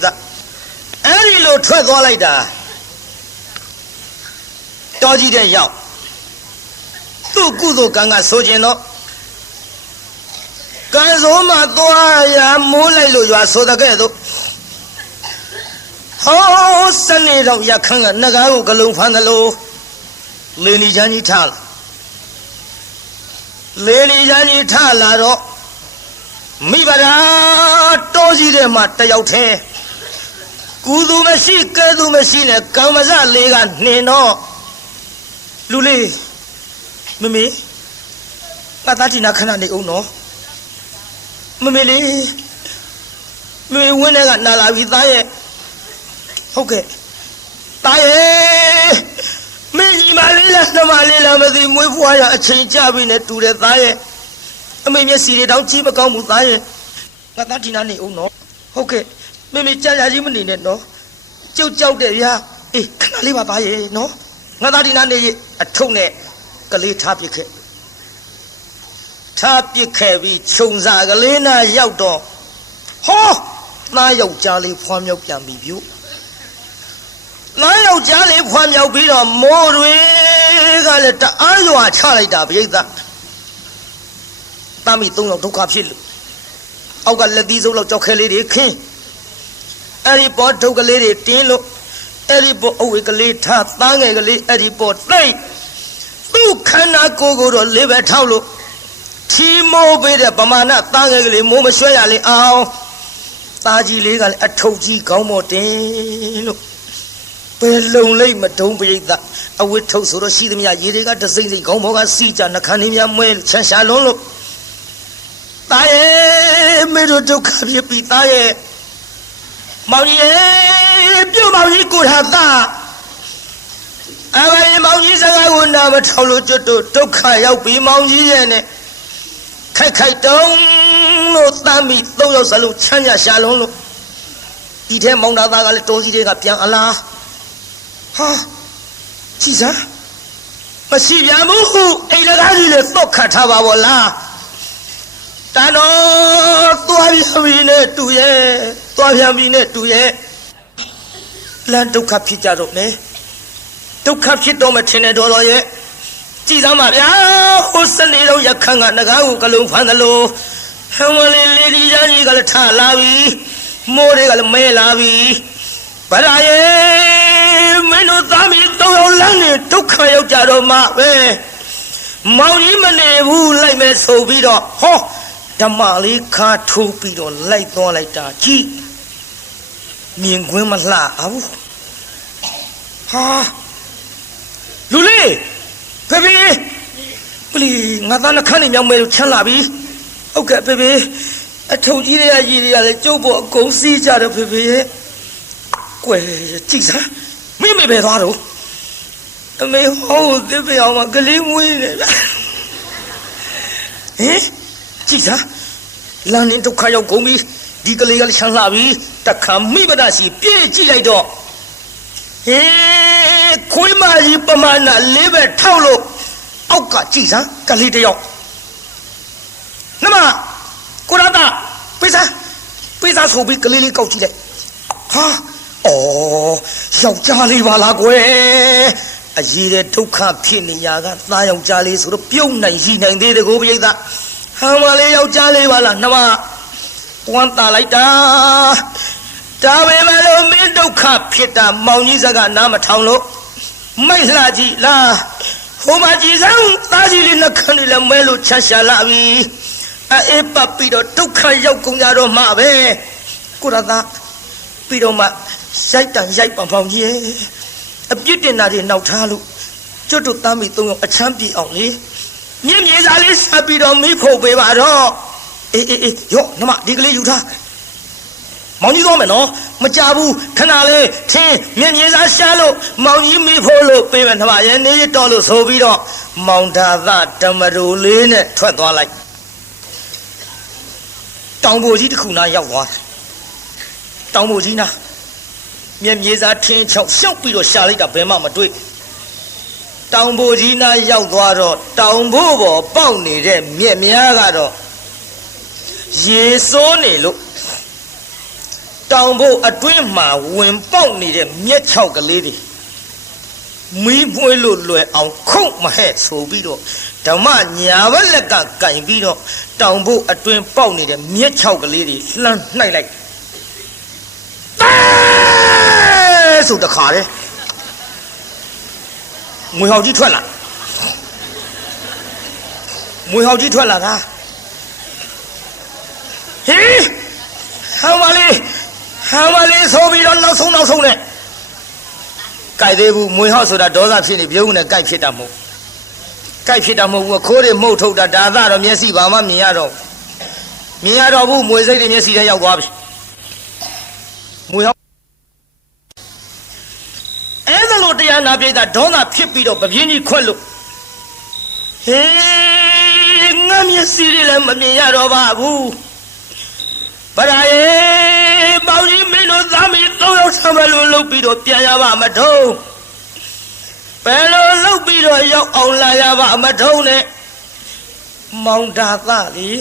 အဲ့ဒီလိုထွက်သွားလိုက်တာတော်ကြီးတဲ့ရောက်သူ့ကုသိုလ်ကံကဆိုခြင်းတော့ကံဆိုးမှသွားရမိုးလိုက်လို့ရွာဆိုတဲ့ကဲ့သို့ဟောစနေတော့ရခန်းကနဂါးကိုဂလုံးဖမ်းတယ်လို့လေနီချမ်းကြီးထားလာလေနီချမ်းကြီးထားလာတော့မိဘရာတောကြီးတဲ့မှာတယောက်ထဲကုသူမရှိကဲသူမရှိနဲ့ကံမစလေးကနှင်တော့လူလေးမမေငါသားတီနာခဏနေအောင်နော်မမေလေးမမေဝင်းထဲကနာလာပြီသားရဲ့ဟုတ်ကဲ့သားရဲ့မင်းကြီးမလေးလားနှမလေးလားမသိမွေးဖွားရအချိန်ကြပြီနဲ့တူတယ်သားရဲ့အမေမျက်စီတွေတောင်ကြည့်မကောင်းဘူးသားရဲ့ငါသားတီနာနေအောင်နော်ဟုတ်ကဲ့မမေကြာကြာကြီးမနေနဲ့နော်ကြောက်တယ်ဗျာအေးခဏလေးပါသားရဲ့နော်ငါသားတီနာနေရအထုပ်နဲ့ကလေးထားပစ်ခဲ့ပြီးခြုံစာကလေးနာရောက်တော့ဟောသားယောက်ျားလေးဖွားမြောက်ပြန်ပြီပြုသားယောက်ျားလေးဖွားမြောက်ပြီးတော့မိုးတွေကလည်းတအားရွာချလိုက်တာပြိဿသားမိ၃ယောက်ဒုက္ခဖြစ်လို့အောက်ကလက်သီးစုပ်လောက်ကြောက်ခဲလေးတွေခင်းအဲ့ဒီပေါ်ဒုက္ခလေးတွေတင်းလို့အဲ့ဒီပေါ်အဝေကလေးထားသားငယ်ကလေးအဲ့ဒီပေါ်သိမ့်သူ့ခန္ဓာကိုယ်ကိုတော့လေးပဲထောက်လို့ချီမိုးပေးတဲ့ပမာဏသားငယ်ကလေးမိုးမရွှဲရလေအောင်သားကြီးလေးကလည်းအထုပ်ကြီးခေါင်းပေါ်တင်လို့ဘယ်လုံလိုက်မတုံးပြိဿအဝတ်ထုတ်ဆိုတော့ရှိသမျှရေတွေကတစိမ့်စိမ့်ခေါင်းပေါ်ကစီကြနှခမ်းလေးများမွဲချမ်းရှာလွန်းလို့သားရဲ့မေတို့ဒုက္ခဖြစ်ပြီသားရဲ့မောင်ကြီးရဲ့ပြုတ်မောင်ကြီးကိုထားသားအဘိုင်မောင်ကြီးစကားကိုနားမထောင်လို့ကျွတ်တို့ဒုက္ခရောက်ပြီမောင်ကြီးရဲ့နဲ့ခိုက်တုံးလို့တမ်းပြီး၃ယောက်စလုံးချမ်းရရှာလုံးလို့ဒီထဲမောင်သားကလည်းတောစီတွေကပြန်အလားဟာကြည်စားမရှိပြန်ဘူးအိမ်လကားကြီးလည်းတော့ခတ်ထားပါဘောလားတန်တော်သွားပြန်ပြီနဲ့တူရဲ့လမ်းဒုက္ခဖြစ်ကြတော့မယ်ဒုက္ခဖြစ်တော့မထင်နဲ့တော်ရဲ့ကြည်စမ်းပါဗျာဟိုစနေတော့ရခန်းကငကားကိုကလုံးဖမ်းသလိုဟံဝလေးလေးဒီကြီးကလည်းထလာပြီမိုးတွေကလည်းမဲလာပြီဗလာရဲ့မင်းတို့သားမီး၃ယောက်လမ်းနေဒုက္ခရောက်ကြတော့မှပဲမောင်ကြီးမနေဘူးလိုက်မယ်ဆိုပြီးတော့ဟောဓမ္မလေးခါထိုးပြီးတော့လိုက်သွားလိုက်တာကြည်မြင်ကွင်းမလှဘူးဟာလူလေးဖေဖေပလီငါသားနှခမ်းနေမြောက်မဲလို့ချမ်းလာပြီဟုတ်ကဲ့ဖေဖေအထုပ်ကြီးတွေကရည်တွေကလည်းကျုပ်ပေါ်အကုန်စီးကြတယ်ဖေဖေရဲ့ကွယ်ကြည့်စမ်းမိမေပဲသွားတော့အမေဟောသစ်ပြောင်းမှာကလေးမွေးနေဗျဟင်ကြည့်စမ်းလမ်းနေဒုက္ခရောက်ကုန်ပြီဒီကလေးကလည်းချမ်းလာပြီတခါမိမနာစီပြေးကြည့်လိုက်တော့ဟေးခွေးမကြီးပမာဏလေးပဲထောက်လို့အောက်ကကြည့်စမ်းကလေးတယောက်နမကိုရတာပိစာဆိုပြီးကလေးလေးကောက်ကြည့်လိုက်ဟာအော်ယောက်ျားလေးပါလားကွယ်အရေးတဲ့ဒုက္ခဖြစ်နေရကသားယောက်ျားလေးဆိုတော့ပြုံးနိုင်ရှိနိုင်သေးတယ်ကိုပြိဿဟာမလေးယောက်ျားလေးပါလားနမဝမ်းတာလိုက်တာဒါပေမဲ့လို့မင်းဒုက္ခဖြစ်တာမောင်ကြီးစကားနားမထောင်လို့မိတ်လှကြည့်လားဟိုမှာကြည်စမ်းသားကြီးလေးနှခမ်းလေးလည်းမဲလို့ချမ်းရှာလာပြီအေးပတ်ပြီးတော့ဒုက္ခရောက်ကုန်ကြတော့မှပဲကိုရသားပြီးတော့မှရိုက်တန်ရိုက်ပံပေါင်းကြီး အပြစ်တင်တာတွေနောက်ထားလို့ကျွတ်တို့သားမိ3ယောက်အချမ်းပြေအောင်လေမြင့်မြေစားလေးဆက်ပြီးတော့မိဖို့ပေးပါတော့အေးရော့နမဒီကလေးယူထားမောင်ကြီးသွားမယ်နော်မကြဘူးခဏလေးထင်းမြင့်မြေစားရှာလို့မောင်ကြီးမိဖို့လို့ပေးမယ်နမရဲ့နေတော့လို့ဆိုပြီးတော့မောင်ဒါသဓမ္မရူလေးနဲ့ထွက်သွားလိုက်တောင်ပေါ်ကြီးတစ်ခုနာရောက်သွားတောင်ပေါ်ကြီးနာမြင့်မြေစားထင်းချောက်ရှောက်ပြီးတော့ရှာလိုက်တာဘယ်မှမတွေ့တောင်ပေါ်ကြီးနာရောက်သွားတော့တောင်ပေါ်ပေါ်ပေါက်နေတဲ့မြက်များကတော့ရေစိုးနေလို့တောင်ပေါ်အတွင်းမှာဝင်ပေါက်နေတဲ့မြက်ချောက်ကလေးတွေမီးမွှေးလို့လွယ်အောင်ခုတ်မဟဲ့ဆိုပြီးတော့ဓမ္မညာဘက်လက်ကကင်ပြီးတော့တောင်ပေါ်အတွင်းပေါက်နေတဲ့မြက်ချောက်ကလေးတွေလှမ်းနှိုက်လိုက်ဆိုတခါလေမွေဟောက်ကြီးထွက်လာမွေဟောက်ကြီးထွက်လာတာဟေးဟမ်မလေးဆိုပြီးတော့နောက်ဆုံးနဲ့ကြိုက်သေးဘူးမွေဟောက်ဆိုတာဒေါသဖြစ်နေပြုံးနဲ့ကြိုက်ဖြစ်တာမဟုတ်ဘူးခိုးတွေမှုတ်ထုတ်တာဒါကတော့မျက်စိဘာမှမြင်ရတော့ဘူးမွေစိတ်တွေမျက်စိထဲရောက်သွားပြီမွေဟောက်အဲ့ဒါလို့တရားနာပြိတ္တာဒေါသဖြစ်ပြီးတော့ပပြင်းကြီးခွက်လို့ဟေးငါမျက်စိတွေလည်းမမြင်ရတော့ပါဘူးဗရာယေပေါင်းကြီးမင်းတို့သားမီး3ယောက်ဆံမလို့လှုပ်ပြီးတော့ပြန်ရပါမထုံးဘယ်လိုလှုပ်ပြီးတော့ရောက်အောင်လာရပါမထုံးနဲ့မောင်ဒါသလေ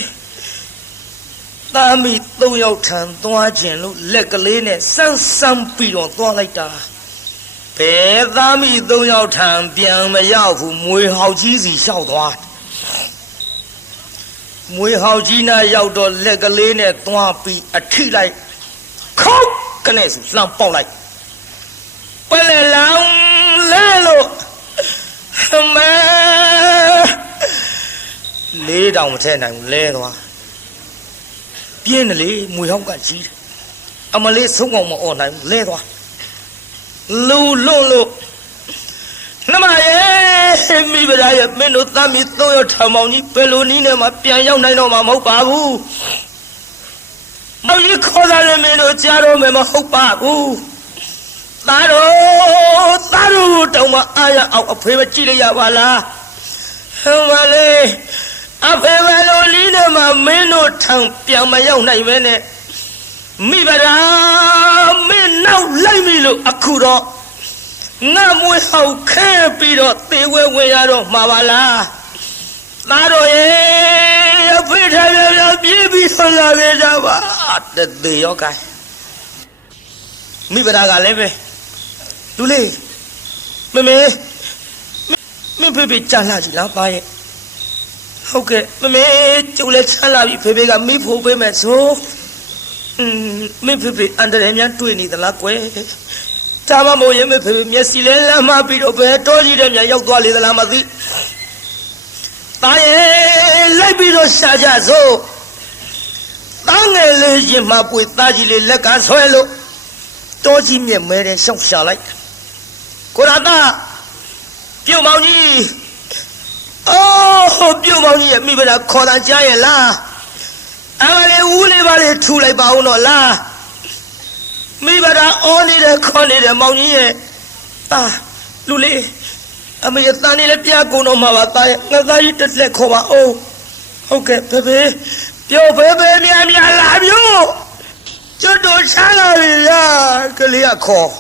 သားမီး3ယောက်ထံသွားခြင်းလို့လက်ကလေးနဲ့စမ်းပြီးတော့သွားလိုက်တာဘယ်သားမီး3ယောက်ထံပြန်မရောက်ဘူးမွေဟောက်ကြီးစီလျှောက်သွားမွေဟောက်ကြီးနာရောက်တော့လက်ကလေးနဲ့သွားပြီးအထိလိုက်ခေါက်ကနေဆိုလှမ်းပေါက်လိုက်ပလဲလောင်လဲလို့မဲလေးတောင်မထဲနိုင်ဘူးလဲသွားပြင်းတယ်လေမွေဟောက်ကကြီးတယ်အမလေးဆုံးအောင်မអော်နိုင်ဘူးလဲသွားလူလွတ်လို့နမရဲ့မိဗရာရဲ့မင်းတို့သားမီး3ယောက်ထမောင်ကြီးဘယ်လိုနည်းနဲ့မှပြန်ရောက်နိုင်တော့မှာမဟုတ်ပါဘူးမောင်ကြီးခေါ်လာတယ်မင်းတို့ကြားတော့မယ်မဟုတ်ပါဘူးသားတို့တောင်မအားရအောင်အဖေမကြည့်လိုက်ရပါလားဟမ်မလေးအဖေဘယ်လိုနည်းနဲ့မှမင်းတို့ထံပြန်မရောက်နိုင်ပဲနဲ့မိဗရာမင်းနောက်လိုက်ပြီလို့အခုတော့ငါမွေဟောက်ခဲပြီးတော့သေဝဲဝင်ရတော့မှာပါလားသားတော်ရဲ့အဖေထားပြပြေးပြီးတော့လာခဲ့ကြပါတသေးရောကိုင်းမိဗရာကလည်းပဲလူလေးမမေမင်းဖေကြာလာကြည်လားပါရဲ့ဟုတ်ကဲ့မမေကျုပ်လည်းချမ်းလာပြီဖေကမိဖို့ပေးမယ်ဆိုမင်းဖေအန်တရယ်များတွေ့နေသလားကွယ်ဒါမှမဟုတ်ရင်မဖေမျက်စိလဲလမ်းမပြီးတော့ဘယ်တော်ကြီးတဲ့များရောက်သွားလေသလားမသိတာရဲ့လိုက်ပြီးတော့ရှာကြစို့တာငယ်လေးရင်မှပွေတာကြီးလေးလက်ကဆွဲလို့တော်ကြီးမြက်မဲတဲ့ရှောက်ရှာလိုက်ကိုရတာပြုတ်မောင်ကြီးအော်ပြုတ်မောင်ကြီးရဲ့မိဘတာခေါ်တာကြားရဲ့လားအမလေးဦးလေးပါလေထူလိုက်ပါဦးတော့လားမိဘတာအော်နေတယ်ခေါ်နေတယ်မောင်ကြီးရဲ့လူလေးအမေရဲ့တန်နေလည်းပြကုန်တော့မှာပါသားရဲ့ငါသားကြီးတက်လက်ခေါ်ပါအောင်ဟုတ်ကဲ့ဖေပြောဖေများလာမျိုးကျွတ်တို့ချမ်းလာပြီလားကလေးကခေါ်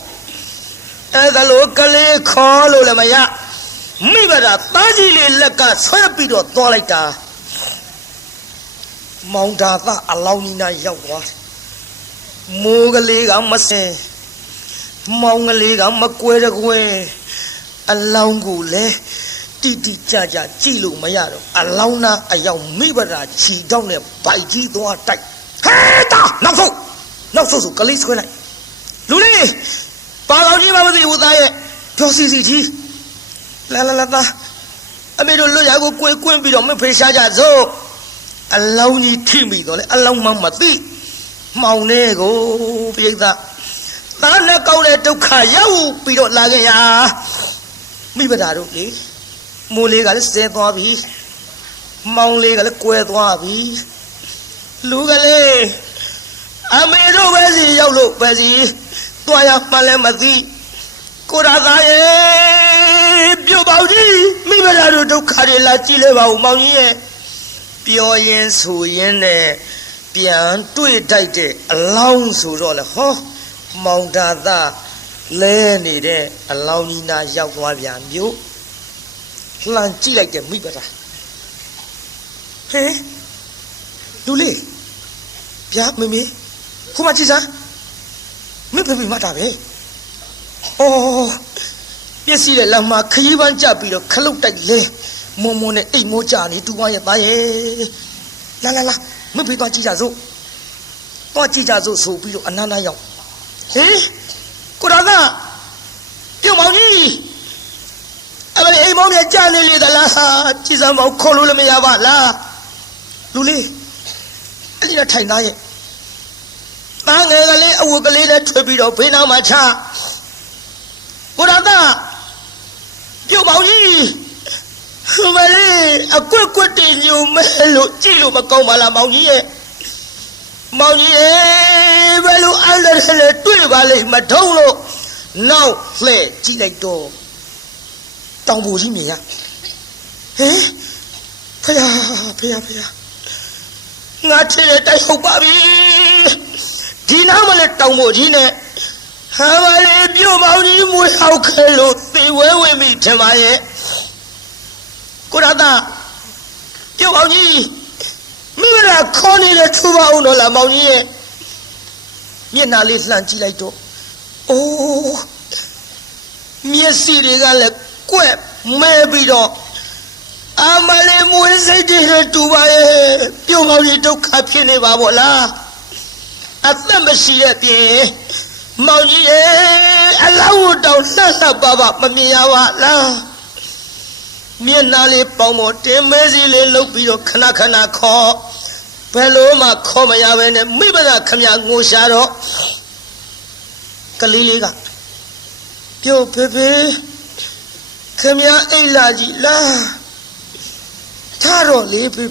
အဲ့ဒါလို့ကလေးခေါ်လို့လည်းမရမိဘတာသားကြီးလေးလက်ကဆွဲပြီးတော့သွားလိုက်တာမောင်ဒါသအလောင်းကြီးနာရောက်သွားမိုးကလေးကမစင်မောင်ကလေးကမကွဲတကွဲအလောင်းကိုလည်းတိကြကြည့်လို့မရတော့အလောင်းနာအယောင်မိဘတာခြီတောင်းနဲ့ဗိုက်ကြီးသွားတိုက်ဟဲတာနောက်ဆုံးကလေးဆွဲလိုက်လူလေးပါကောင်ကြီးမသိဘူးသားရဲ့ပြောစီကြီးလာသားအမေတို့လွတ်ရကိုကွင်းပြီးတော့မဖေးရှားကြစို့အလောင်းကြီးထိမိတော့လေအလောင်းမှမသိမှောင်နေကိုပြိဿ သားနဲ့ကောင်းတဲ့ဒုက္ခရောက်ပြီးတော့လာခဲ့ရမိဘသားတို့လေမိုးလေးကလည်းဆဲသွားပြီမောင်လေးကလည်းကွဲသွားပြီလူကလေးအမေတို့ပဲစီရောက်လို့ပဲစီတွားရမှလည်းမသိကိုရာသားရဲ့ပြုတ်ပေါကြီးမိဘသားတို့ဒုက္ခတွေလာကြည့်လဲပါဦးမောင်ကြီးရဲ့ပြောရင်ဆိုရင်နဲ့ပြန်တွေ့တိုက်တဲ့အလောင်းဆိုတော့လေဟောမောင်ဒါသားလဲနေတဲ့အလောင်းကြီးနာရောက်သွားပြန်မျိုးလှန်ကြည့်လိုက်တဲ့မိဘသားဟဲလူလေးဗျာမမေခုမှကြည့်စမ်းမဖေဖေမတာပဲအော်ပြည့်စည်တဲ့လမ်းမှာခရီးပန်းကြပြီးတော့ခလုတ်တိုက်လဲမုံမုံနဲ့အိတ်မိုးကြနေတူဝါရဲ့သားရဲ့လာမဖေသွားကြည့်ကြစို့သွားကြည့်ကြစို့ဆိုပြီးတော့အနန္တရောက်ဟေးကိုရာကပြုံမောင်ကြီးအဲ့ဒါအိမ်မောင်ကြီးကြားနေလေသလားကြည်စမ်းမောင်ခေါ်လို့လည်းမရပါလားလူလေးအဲ့ဒီတော့ထိုင်သားရဲ့သားငယ်ကလေးအဝတ်ကလေးနဲ့ထွေပြီးတော့ဘေးနားမှာချကိုရာကပြုံမောင်ကြီးမလေးအကွက်ကွက်တင်ညုံမဲလို့ကြည့်လို့မကောင်းပါလားမောင်ကြီးရဲ့မောင်ကြီးဘယ်လိုအန္တရာယ်လဲတွေ့ပါလိမ့်မထုံးလို့နောက်လှဲ့ကြည့်လိုက်တော့တောင်ပူကြီးမြင်ရဟဲဖယားငါထင်တဲ့တိုက်ဟုတ်ပါပြီဒီနားမလဲတောင်ပူကြီးနဲ့ဟာမလေးပြုတ်မောင်ကြီးမွေးဟောက်ခဲလို့သေဝဲဝင်မိထင်ပါရဲ့ကိုရတာပြုတ်မောင်ကြီးမိမလာခေါ်နေတဲ့ထူပါအောင်တော့လားမောင်ကြီးရဲ့မျက်နှာလေးလှမ်းကြည့်လိုက်တော့အိုးမျက်စိတွေကလည်းကွက်မဲပြီးတော့အမလေးမွေးစိတ်တွေတူပါရဲ့ပြုတ်မောင်ကြီးဒုက္ခဖြစ်နေပါဗောလားအသက်မရှိတဲ့ပြင်မောင်ကြီးရဲ့အလောင်းတောင်လှပ်ပါမမြင်ရပါလားမျက်နှာလေးပေါင်ပေါ်တင်မဲစီလေးလှုပ်ပြီးတော့ခဏခေါ်ဘယ်လိုမှခေါ်မရပဲနဲ့မိဘကခမငိုရှာတော့ကလေးလေးကပြုတ်ဖေခမအိတ်လာကြီးလားထားတော့လေဖေ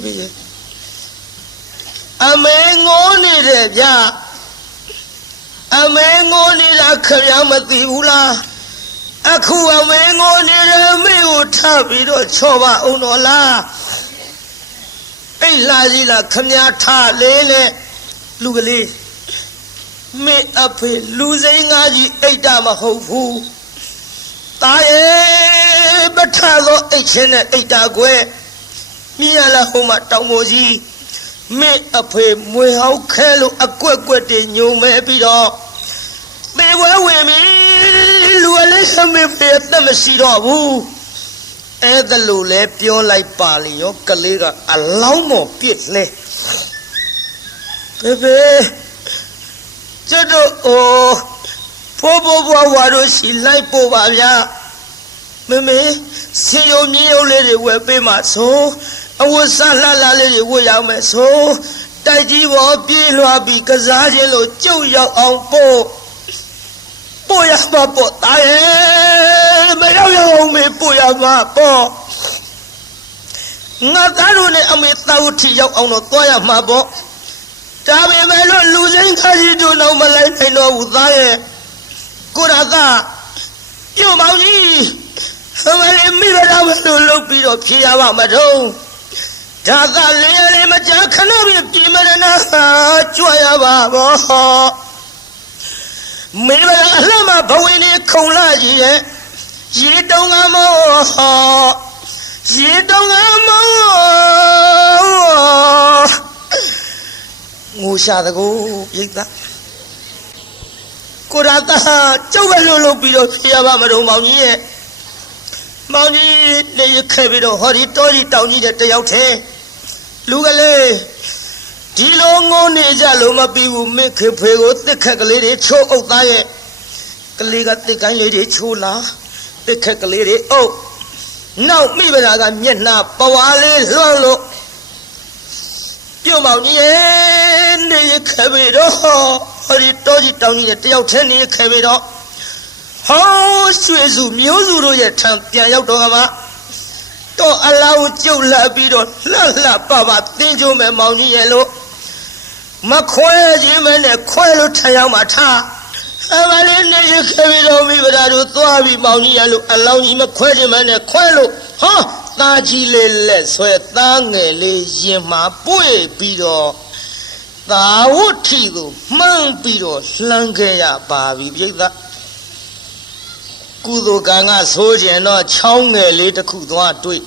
အမေငိုနေတယ်ဗျာအမေငိုနေတာခမမသိဘူးလားအခုအမေငိုနေတယ်မိကိုထပြီးတော့ချော့ပါအောင်တော့လားအိတ်လာကြီးလားခမထလေးနဲ့လူကလေးမေအဖေလူစိမ်းငါကြီးအိတ်တာမဟုတ်ဘူးတာရဲ့ပထသောအိတ်ချင်းနဲ့အိတ်တာကွယ်မြင်ရလားဟိုမှာတောင်ပေါ်ကြီးမေအဖေမွေဟောက်ခဲလို့အကွက်တွေညုံမဲပြီးတော့သေဝဲဝင်ပြီလူအလေးခမေဖေအသက်မရှိတော့ဘူးအဲ့ဒါလို့လဲပြောလိုက်ပါလေရောကလေးကအလောင်းမော်ပြစ်လဲဖေကျွတ်တို့ဖိုးဘွားတို့ရှိလိုက်ပို့ပါဗျာမေစင်ယုံမြင်းယုံလေးတွေဝယ်ပေးမှာဆိုအဝတ်စားလှလေးတွေဝတ်ရမယ်ဆိုတိုက်ကြီးပေါ်ပြေးလွှားပြီးကစားခြင်းလို့ကြုတ်ရောက်အောင်ပို့ရမှာပေါ့တာရဲ့မရောက်အောင်မေပို့ရမှာပေါ့ငါသားတို့နဲ့အမေသားတို့ထိရောက်အောင်တော့သွားရမှာပေါ့ဒါပေမဲ့လို့လူစိမ်းခါကြီးတို့တော့မလိုက်နိုင်တော့ဘူးသားရဲ့ကိုရကပြုတ်မောင်ကြီးအမလေးမိဘတော်ဘယ်လိုလုပ်ပြီးတော့ဖြေရပါမတော့ဒါကလေးမကြခဏပြင်မရနာကြွရပါဘောမိဘအလှမဘဝင်နေခုံလာကြီးရဲ့ရေတုံးကမောငိုရှာတကူပြိတ္တာကိုရတာကျုပ်ပဲလို့ပြီးတော့ဖြေရပါမတော့မောင်ကြီးရဲ့မောင်ကြီးနေရခဲ့ပြီးတော့ဟောဒီတောကြီးတောင်ကြီးတဲ့တယောက်ထဲလူကလေးဒီလိုငိုနေကြလို့မပြီးဘူးမိခေဖေကိုတစ်ခက်ကလေးတွေချိုးအုပ်သားရဲ့ကလေးကတစ်ကိုင်းလေးတွေချိုးလာတစ်ခက်ကလေးတွေအုပ်နောက်မိဗလာကမျက်နှာပဝါလေးလွှမ်းလို့ပြုံမောင်ကြီးနေရခဲ့ပြီးတော့ ဟောဒီတောကြီးတောင်ကြီးနဲ့တယောက်ထဲနေခဲ့ပြီတော့ဟောရွှေစုမျိုးစုတို့ရဲ့ထံပြန်ရောက်တော့ကမှတော့အလောင်းကျုပ်လာပြီးတော့လှလှပပသင်ကြုံမဲ့မောင်ကြီးရဲ့လို့မခွဲခြင်းမနဲ့ခွဲလို့ထရောက်မှထားအမလေးနေရခဲ့ပြီးတော့မိဗရာတို့သွားပြီးမောင်ကြီးရဲ့လို့အလောင်းကြီးမခွဲခြင်းမနဲ့ခွဲလို့ဟောသားကြီးလေးလက်ဆွဲသားငယ်လေးရင်မှာပွေပြီးတော့သာဝတ္ထိကိုမှန်းပြီးတော့လှမ်းခဲ့ရပါပြီပြိဿကုသိုလ်ကံကဆိုးကျင်တော့ချောင်းငယ်လေးတစ်ခုသွားတွေ့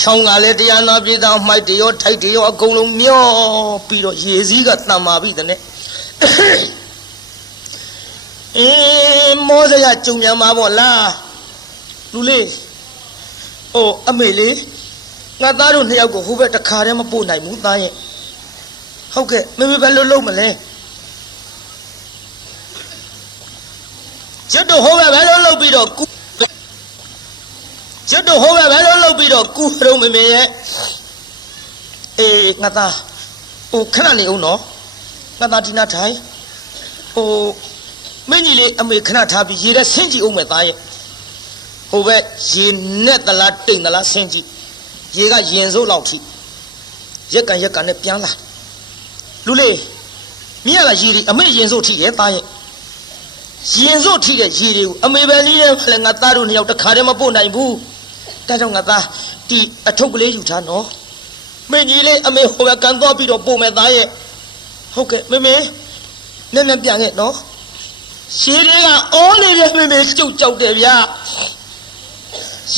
ချောင်းကလည်းတရားနာပြည်သားမှိုက်တရောထိုက်တရောအကုန်လုံးမျောပြီးတော့ရေစည်းကတန်မာပြီတဲ့မောစရကြုံမြန်မှာပေါ့လားလူလေးအိုအမေလေးငါသားတို့နှစ်ယောက်ကိုဟိုဘက်တခါတည်းမပို့နိုင်ဘူးသားရဲ့ဟုတ်ကဲ့မမေဘယ်လိုလုပ်မလဲကျွတ်တို့ဟိုဘက်ဘယ်လိုလုပ်ပြီးတော့ကူကျွတ်တို့ဟိုဘက်ဘယ်လိုလုပ်ပြီးတော့ကူရုံမမေရဲ့အေးငါသားဟိုခဏနေအောင်နော်ငါသားဒီနာထိုင်ဟိုမင်းကြီးလေးအမေခဏထားပြီးရေထဲဆင်းကြည့်အောင်မယ်သားရဲ့ဟိုဘက်ရေနဲ့သလားတိမ်သလားဆင်းကြည့်ရေကရင်စိုးလောက်ထိရက်ကန်နဲ့ပြန်လာလူလေးမြင်ရလားရေဒီအမေရင်စိုးထိရဲ့သားရဲ့ရင်စိုးထိတဲ့ရေတွေကိုအမေပဲလေးနဲ့လည်းငါသားတို့နှစ်ယောက်တခါတည်းမပို့နိုင်ဘူးဒါကြောင့်ငါသားဒီအထုပ်ကလေးယူထားနော်မင်းကြီးလေးအမေဟိုဘက်ကန်သွားပြီးတော့ပို့မယ်သားရဲ့ဟုတ်ကဲ့မေနည်းပြန်ခဲ့နော်ရေတွေကအော်နေတဲ့မေကျုပ်ကြောက်တယ်ဗျာ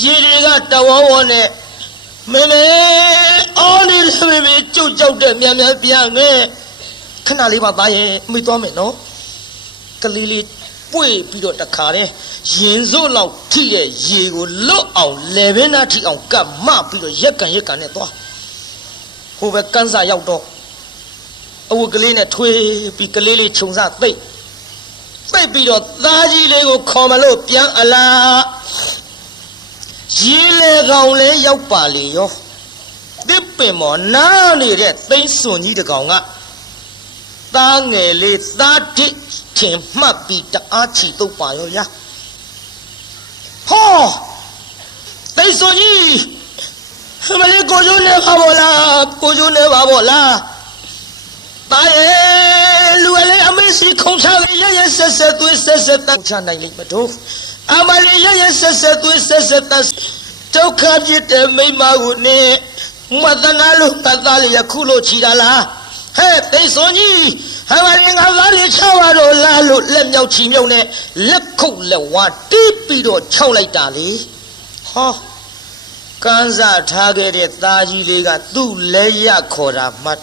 ရေတွေကတဝဝနဲ့မေအော်နေတဲ့မေကျုပ်ကြောက်တယ်မြန်ပြန်ခဲ့ခဏလေးပါသားရဲ့အမေသွားမယ်နော်ကလေးလေးပွေပြီးတော့တခါတည်းရင်စို့လောက်ထိတဲ့ရေကိုလွတ်အောင်လေဘင်းသားထိအောင်ကပ်မပြီးတော့ရက်ကန်နဲ့သွားဟိုဘက်ကန်းစာရောက်တော့အဝတ်ကလေးနဲ့ထွေးပြီးကလေးလေးခြုံစားသိပ်ပြီးတော့သားကြီးလေးကိုခေါ်မလို့ပြန်အလားရေလေကောင်လေးရောက်ပါလေရောတစ်ပင်မော်နားနေတဲ့သိန်းစွန်ကြီးတကောင်ကသားငယ်လေးသားတစ်ထင်မှတ်ပြီးတအားချီတုပ်ပါရောဗျာဟောသိန်းစွန်ကြီးမလေးကိုကျိုးနေပါဘောလားတာရဲ့လူလေးအမေစီခုံချရဆက်သွေးဆက်တတ်ချနိုင်လိမ့်မတော့အမလေးရဆက်သွေးဆက်တတ်ဒုက္ခဖြစ်တဲ့မိမကိုနေမသနာလို့တတ်သားလေးရခုလို့ချီတာလားဟဲ့သိစွန်ကြီးဟဲ့မလေးငါသားလေးချပါတော့လားလို့လက်မြောက်ချီမြုံနဲ့လက်ခုပ်လက်ဝါတီးပြီးတော့ခြောက်လိုက်တာလေဟောကန်းစားထားခဲ့တဲ့သားကြီးလေးကသူ့လက်ရခေါ်တာမှတ်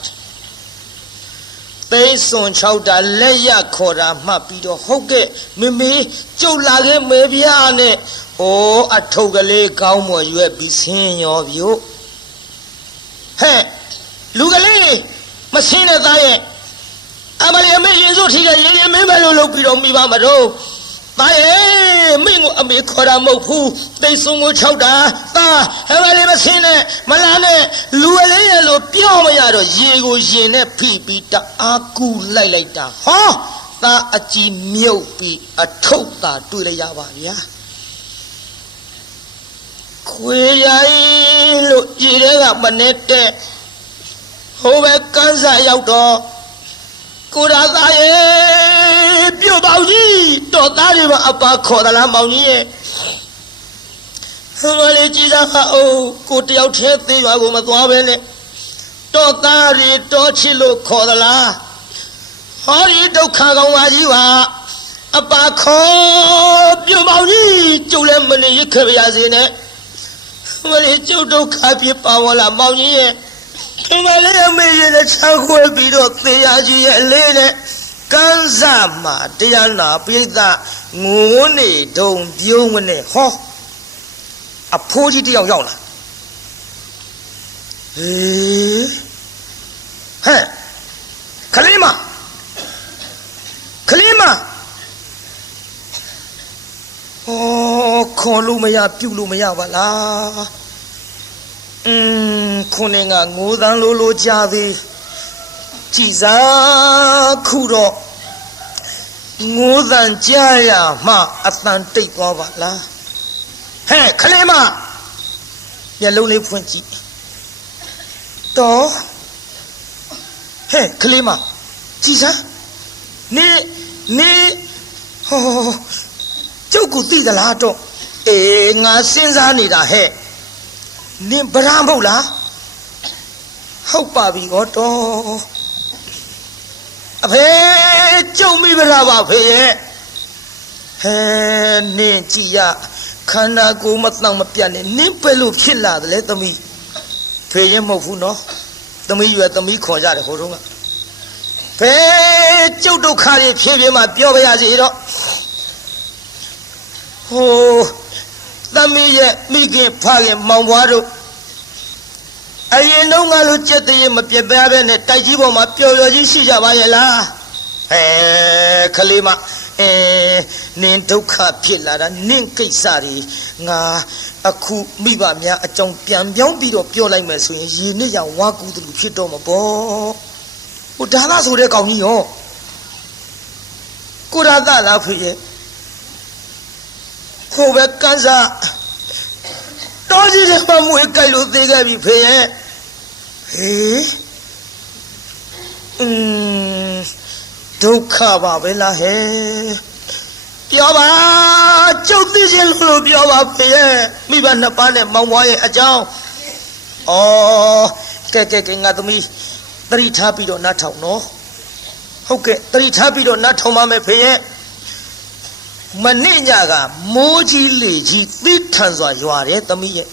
သိစွန်6တာလက်ရခေါ်တာမှတ်ပြီးတော့ဟုတ်ကဲ့မေကျုပ်လာခဲ့မေဗျာနဲ့ဩအထုပ်ကလေးကောင်းမွယ်ရွက်ပြီးဆင်းရောဗျို့ဟဲ့လူကလေးမဆင်းတဲ့သားရဲ့အမလေးအမေရင်စိုးထိတဲ့ရင်မင်းမလို့လုပ်ပြီးတော့မိပါမတော့သားရဲ့မင်းကိုအမေခေါ်တာမဟုတ်ဘူးသိစွန်ကို6တာသားအမလေးမဆင်းနဲ့မလားနဲ့လူကလေးရဲ့လို့ပြောမရတော့ရေကိုရင်နဲ့ဖိပြီးတအားကူလိုက်တာဟောသားအကြည်မြုပ်ပြီးအထုပ်သာတွေ့လိုက်ရပါဗျာခွေရိုင်းလို့ကြည်တဲ့ကမနေတဲ့ဟိုဘက်ကန်းစာရောက်တော့ကိုရာသားရဲ့ပြုတ်ပေါကြီးတော်သားတွေမှာအပါခေါ်သလားမောင်ကြီးရဲ့ဟိုလေကြည်စားဟာအိုးကိုတယောက်ထဲသေးရွာကိုမသွားပဲနဲ့တော်သားတွေတော်ချစ်လို့ခေါ်သလားဟောဒီဒုက္ခကောင်ပါကြီးပါအပါခေါ်ပြုတ်ပေါကြီးကျုပ်လည်းမနေရခဲ့ပါစေနဲ့မလေးကျုပ်ဒုက္ခဖြစ်ပါဝလားမောင်ကြီးရဲ့မလေးအမေရဲ့ချမ်းခွဲပြီးတော့သေရကြီးရဲ့အလေးနဲ့ကန်းစားမှာတရားနာပိဋကငိုးနေတုံပြုံးမနဲ့ဟောအဖိုးကြီးတယောက်ရောက်လာဟေးဟဲ့ခလေးမဟောခေါ်လို့မရပြုတ်လို့မရပါလားခုနေငါငိုးတန်းလိုကြားသေးကြည်စားခုတော့ ငိုးတန်ကြားရမှအတန်တိတ်သွားပါလားဟဲ့ခလေးမမျက်လုံးလေးဖွင့်ကြည့်တော့ဟဲ့ခလေးမကြည်စမ်းနေဟောကျုပ်ကိုသိသလားတော့အေးငါစဉ်းစားနေတာဟဲ့နင်ဗရာမဟုတ်လားဟုတ်ပါပြီကောတော့အဖေကျုံမိဗရာပါဖေရဲ့ဟဲနင်ကြည်ရခန္ဓာကိုယ်မတောင့်မပြတ်နဲ့နင်ပဲလို့ဖြစ်လာတယ်လေသမီးဖေရင်မဟုတ်ဘူးနော်သမီးရွယ်သမီးခေါ်ကြတယ်ဟိုတုန်းကဖေကျုပ်ဒုက္ခတွေဖြည်းဖြည်းမှပြောပြရစီတော့ဟိုသမီးရဲ့မိခင်ဖခင်မောင်ဘွားတို့အရင်တော့ငါလိုကြက်တည်းမပြတ်ပြားပဲနဲ့တိုက်ကြီးပေါ်မှာပျော်ပျော်ကြီးရှိကြပါရဲ့လားခလေးမနင်ဒုက္ခဖြစ်လာတာနင့်ကိစ္စတွေငါအခုမိဘများအကြောင်းပြန်ပြောင်းပြီးတော့ပြောလိုက်မယ်ဆိုရင်ရေနစ်ရဝါကူတူဖြစ်တော့မှာပေါ့ဟိုဒါသာဆိုတဲ့ကောင်ကြီးရောကိုရသလားဖေရဲ့ဟိုပဲကန်းစားတော်ကြီးတဲ့မမွေးကြိုက်လို့သေးခဲ့ပြီဖေရဲ့ဟေးဒုက္ခပါပဲလားဟဲ့ပြောပါကျုပ်သိချင်းလို့ပြောပါဖေရဲ့မိဘနှစ်ပါးနဲ့မောင်ဘွားရဲ့အကြောင်းကဲငါသမီးသတိထားပြီးတော့နားထောင်နော်ဟုတ်ကဲ့သတိထားပြီးတော့နားထောင်ပါမယ်ဖေရဲ့မနေ့ညကမိုးကြီးလေကြီးသီးထန်စွာရွာတယ်သမီးရဲ့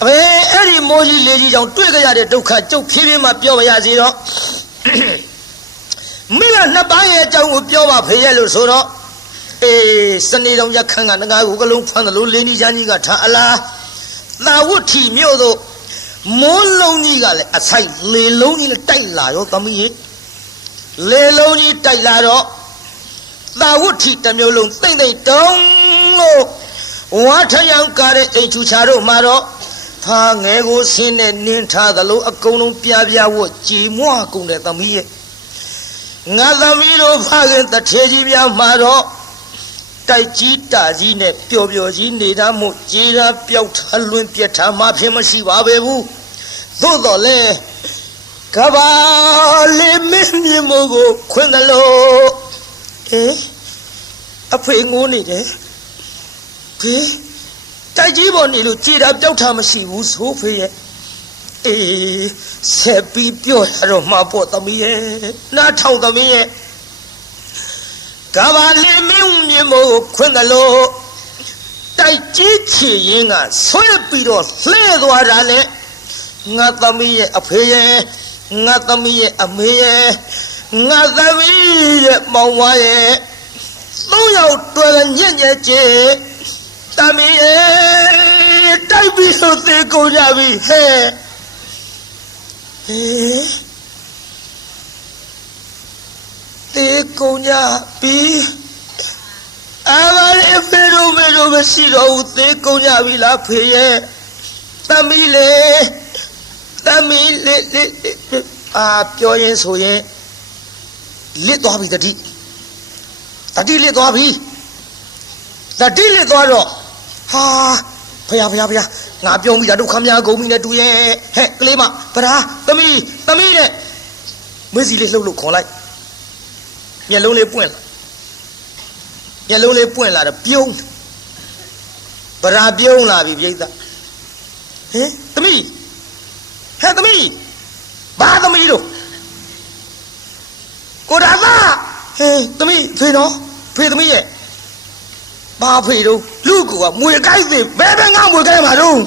အဖေအဲ့ဒီမိုးကြီးလေကြီးကြောင့်တွေ့ကြရတဲ့ဒုက္ခကျုပ်ဖြည်းဖြည်းမှပြောပါရစေတော့မိဘနှစ်ပါးရဲ့အကြောင်းကိုပြောပါဖေရဲ့လို့ဆိုတော့စနေတော်ရခန်းကငါးခုကလုံးဖမ်းတယ်လို့လင်းကြီးချမ်းကြီးကထားအလားသာဝတ်ထီမြို့တို့မိုးလုံးကြီးကလည်းအဆိုင်လေလုံးကြီးလည်းတိုက်လာရောသမီးရဲ့လေလုံးကြီးတိုက်လာတော့သာဝတ်ထီတစ်မျိုးလုံးသိမ့်တုံးလို့ဝါထရောင်ကားတဲ့အိမ်ချူချာတို့မှာတော့ဖာငယ်ကိုဆင်းနဲ့နင်းထားသလိုအကုန်လုံးပြပြဝတ်ကြည်မွကုန်တဲ့သမီးရဲ့ငါသမီးတို့ဖခင်တထေကြီးများမှာတော့တိုက်ကြီးတာကြီးနဲ့ပျော်ပျော်ကြီးနေတာမို့ကြေးရာပျောက်ထားလွင်ပြတ်ထားမှဖြစ်မရှိပါပဲဘူးသို့တော်လဲကဘာလေးမင်းမြေမို့ကိုခွင်တယ်လို့အဖေငိုးနေတယ်ဖေတိုက်ကြီးပေါ်နေလို့ကြေးရာပျောက်ထားမရှိဘူးဆိုဖေရဲ့ဆက်ပြီးပြောရတော့မှာပေါ့သမီးရဲ့နားထောင်သမီးရဲ့ကဘာလေးမင်းမြေမို့ခွင်တယ်လို့တိုက်ကြီးချီရင်ကဆွဲပြီးတော့လှဲသွားတာနဲ့ငါသမီးရဲ့အဖေရဲ့ငါသမီးရဲ့အမေရဲ့ငါသမီးရဲ့မောင်ဝါရဲ့သုံးယောက်တွေ့ညံ့ညံ့ချေသမီးရဲ့တိုက်ပြီးတော့သေကုန်ကြပြီဟဲ့သေကုန်ကြပြီအမလေးဖေတို့မရှိတော့ဘူးသေကုန်ကြပြီလားဖေရဲ့သမီးလေးပြောရင်ဆိုရင်လစ်သွားပြီတတိလစ်သွားပြီတတိလစ်သွားတော့ဟာဖယားငါပြောမိတာဒုက္ခများကုန်ပြီနဲ့တူရဲ့ဟဲ့ကလေးမဗရာသမီးနဲ့မွေးစီလေးလှုပ်လို့ခေါ်လိုက်မျက်လုံးလေးပွင့်လာတော့ပြုံးဗရာပြုံးလာပြီပြိဿသမီးဘာသမီးတို့ကိုဒါသာသမီးဖေနော်ဖေသမီးရဲ့ဘာဖေတို့လူကမွေကိုက်သေးဘယ်ငါမွေကိုက်မှာတော့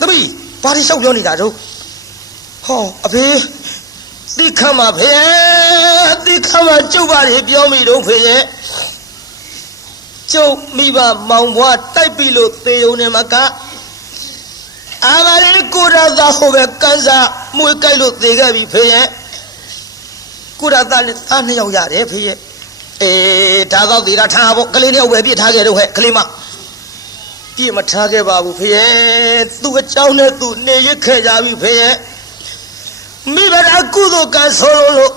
သမီးဘာဒီလျှောက်ပြောနေတာတို့ဟောအဖေတိခမဖေတိခမကျုပ်ပါလေပြောမိတော့ဖေရဲ့ကျုပ်မိဘမောင်ဘွားတိုက်ပြီလို့သေုံနေမှာကအာမလေးကိုရသာဟိုပဲကန်းစားမွေကြိုက်လို့သေခဲ့ပြီဖေရဲ့ကိုရသာနဲ့သားနှစ်ယောက်ရတယ်ဖေရဲ့ဒါတော့သေတာထားဖို့ကလေးနှစ်ယောက်ပဲပြစ်ထားခဲ့တော့ဟဲ့ကလေးမပြစ်မထားခဲ့ပါဘူးဖေရဲ့သူ့အကြောင်းနဲ့သူ့နေရခဲ့ကြပြီဖေရဲ့မိဘရာကုသိုလ်ကဆိုလို့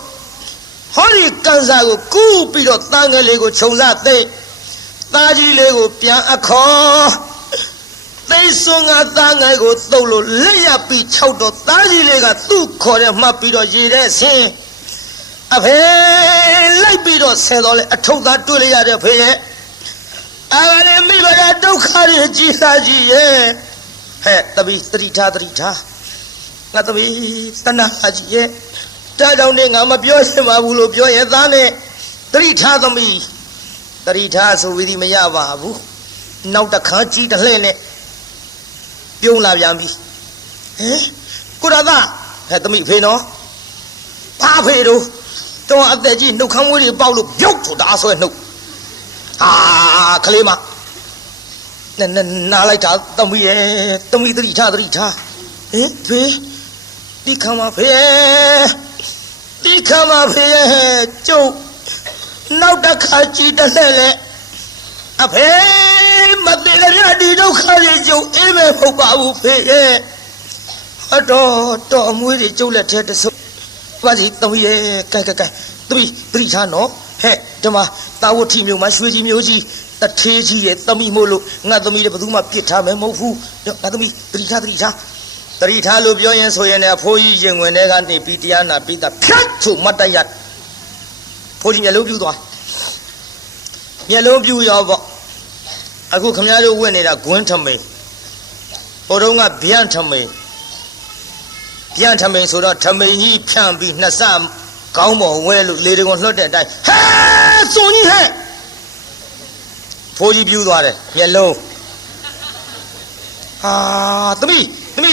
ဟ ဟောဒီကန်စာကိုကူးပြီးတော့တန်ငယ်လေးကိုခြုံစားသိသားကြီးလေးကိုပြန်အခေါ်သိစွန်ကသားငယ်ကိုသုတ်လို့လက်ရပြီး၆တော့သားကြီးလေးကသူ့ခေါ်တဲ့မှတ်ပြီးတော့ရေတဲ့ဆင်းအဖေလိုက်ပြီးတော့ဆဲတော့လေအထုပ်သားတွေ့လိုက်ရတဲ့ဖေရဲ့အာလည်းမိဘရာဒုက္ခတွေကြီးလာကြီးရဲ့ဟဲ့တပီသတိထားငါတပီတဏှာကြီးရဲ့တားကြောင့်နဲ့ငါမပြောရှင်းပါဘူးလို့ပြောရဲ့သားနဲ့သတိထားသမီးသတိထားဆိုဝီဒီမရပါဘူးနောက်တစ်ခါကြီးတစ်လှဲ့နဲ့ပြုံးလာပြန်ပြီဟဲ့ကိုရသားဟဲ့သမီးဖေနော်ဘာဖေတို့တော့အသက်ကြီးနှုတ်ခမ်းမွေးတွေပေါက်လို့ပြုတ်ဆိုတာဆွဲနှုတ်ဟာကလေးမနားလိုက်တာသမီးရဲ့သမီးသတိထားဟင်ဖေဒီခမ်းမဖေဒီခမ်းမဖေကျုပ်နောက်တစ်ခါကြည့်တဲ့လေအဖေမသေးလည်းဒီဒုက္ခတွေကျုပ်အေးမဲ့မဟုတ်ပါဘူးဖေရဲ့အတော်အမွေးတွေကျုပ်လက်ထဲတဆုပ်ပါစီသမီးရဲ့ကဲသမီးသတိထားနော်ဟဲ့ဒီမှာတာဝတိမျိုးမှာရွှေကြီးမျိုးကြီးတထေးကြီးရဲ့သမီးမို့လို့ငါသမီးလည်းဘယ်သူမှပြစ်ထားမယ်မဟုတ်ဘူးငါသမီးသတိထားလို့ပြောရင်ဆိုရင်လည်းအဖိုးကြီးရင်ဝင်တဲ့ကနေပြီးတရားနာပြီးတာဖြတ်ချုပ်မတ်တရဖိုးကြီးမျက်လုံးပြူသွားမျက်လုံးပြူရောပေါ့အခုခမရတို့ဝင်နေတာဂွန်းထမိန်ဟိုတုန်းကဗျံထမိန်ဆိုတော့ထမိန်ကြီးဖြန့်ပြီးနှစ်ဆကောင်းပေါ်ဝဲလို့လေတကွန်လွှတ်တဲ့အတိုင်းဟဲစွန်ကြီးဟဲ့ဖိုးကြီးပြူသွားတယ်မျက်လုံးဟာသမီး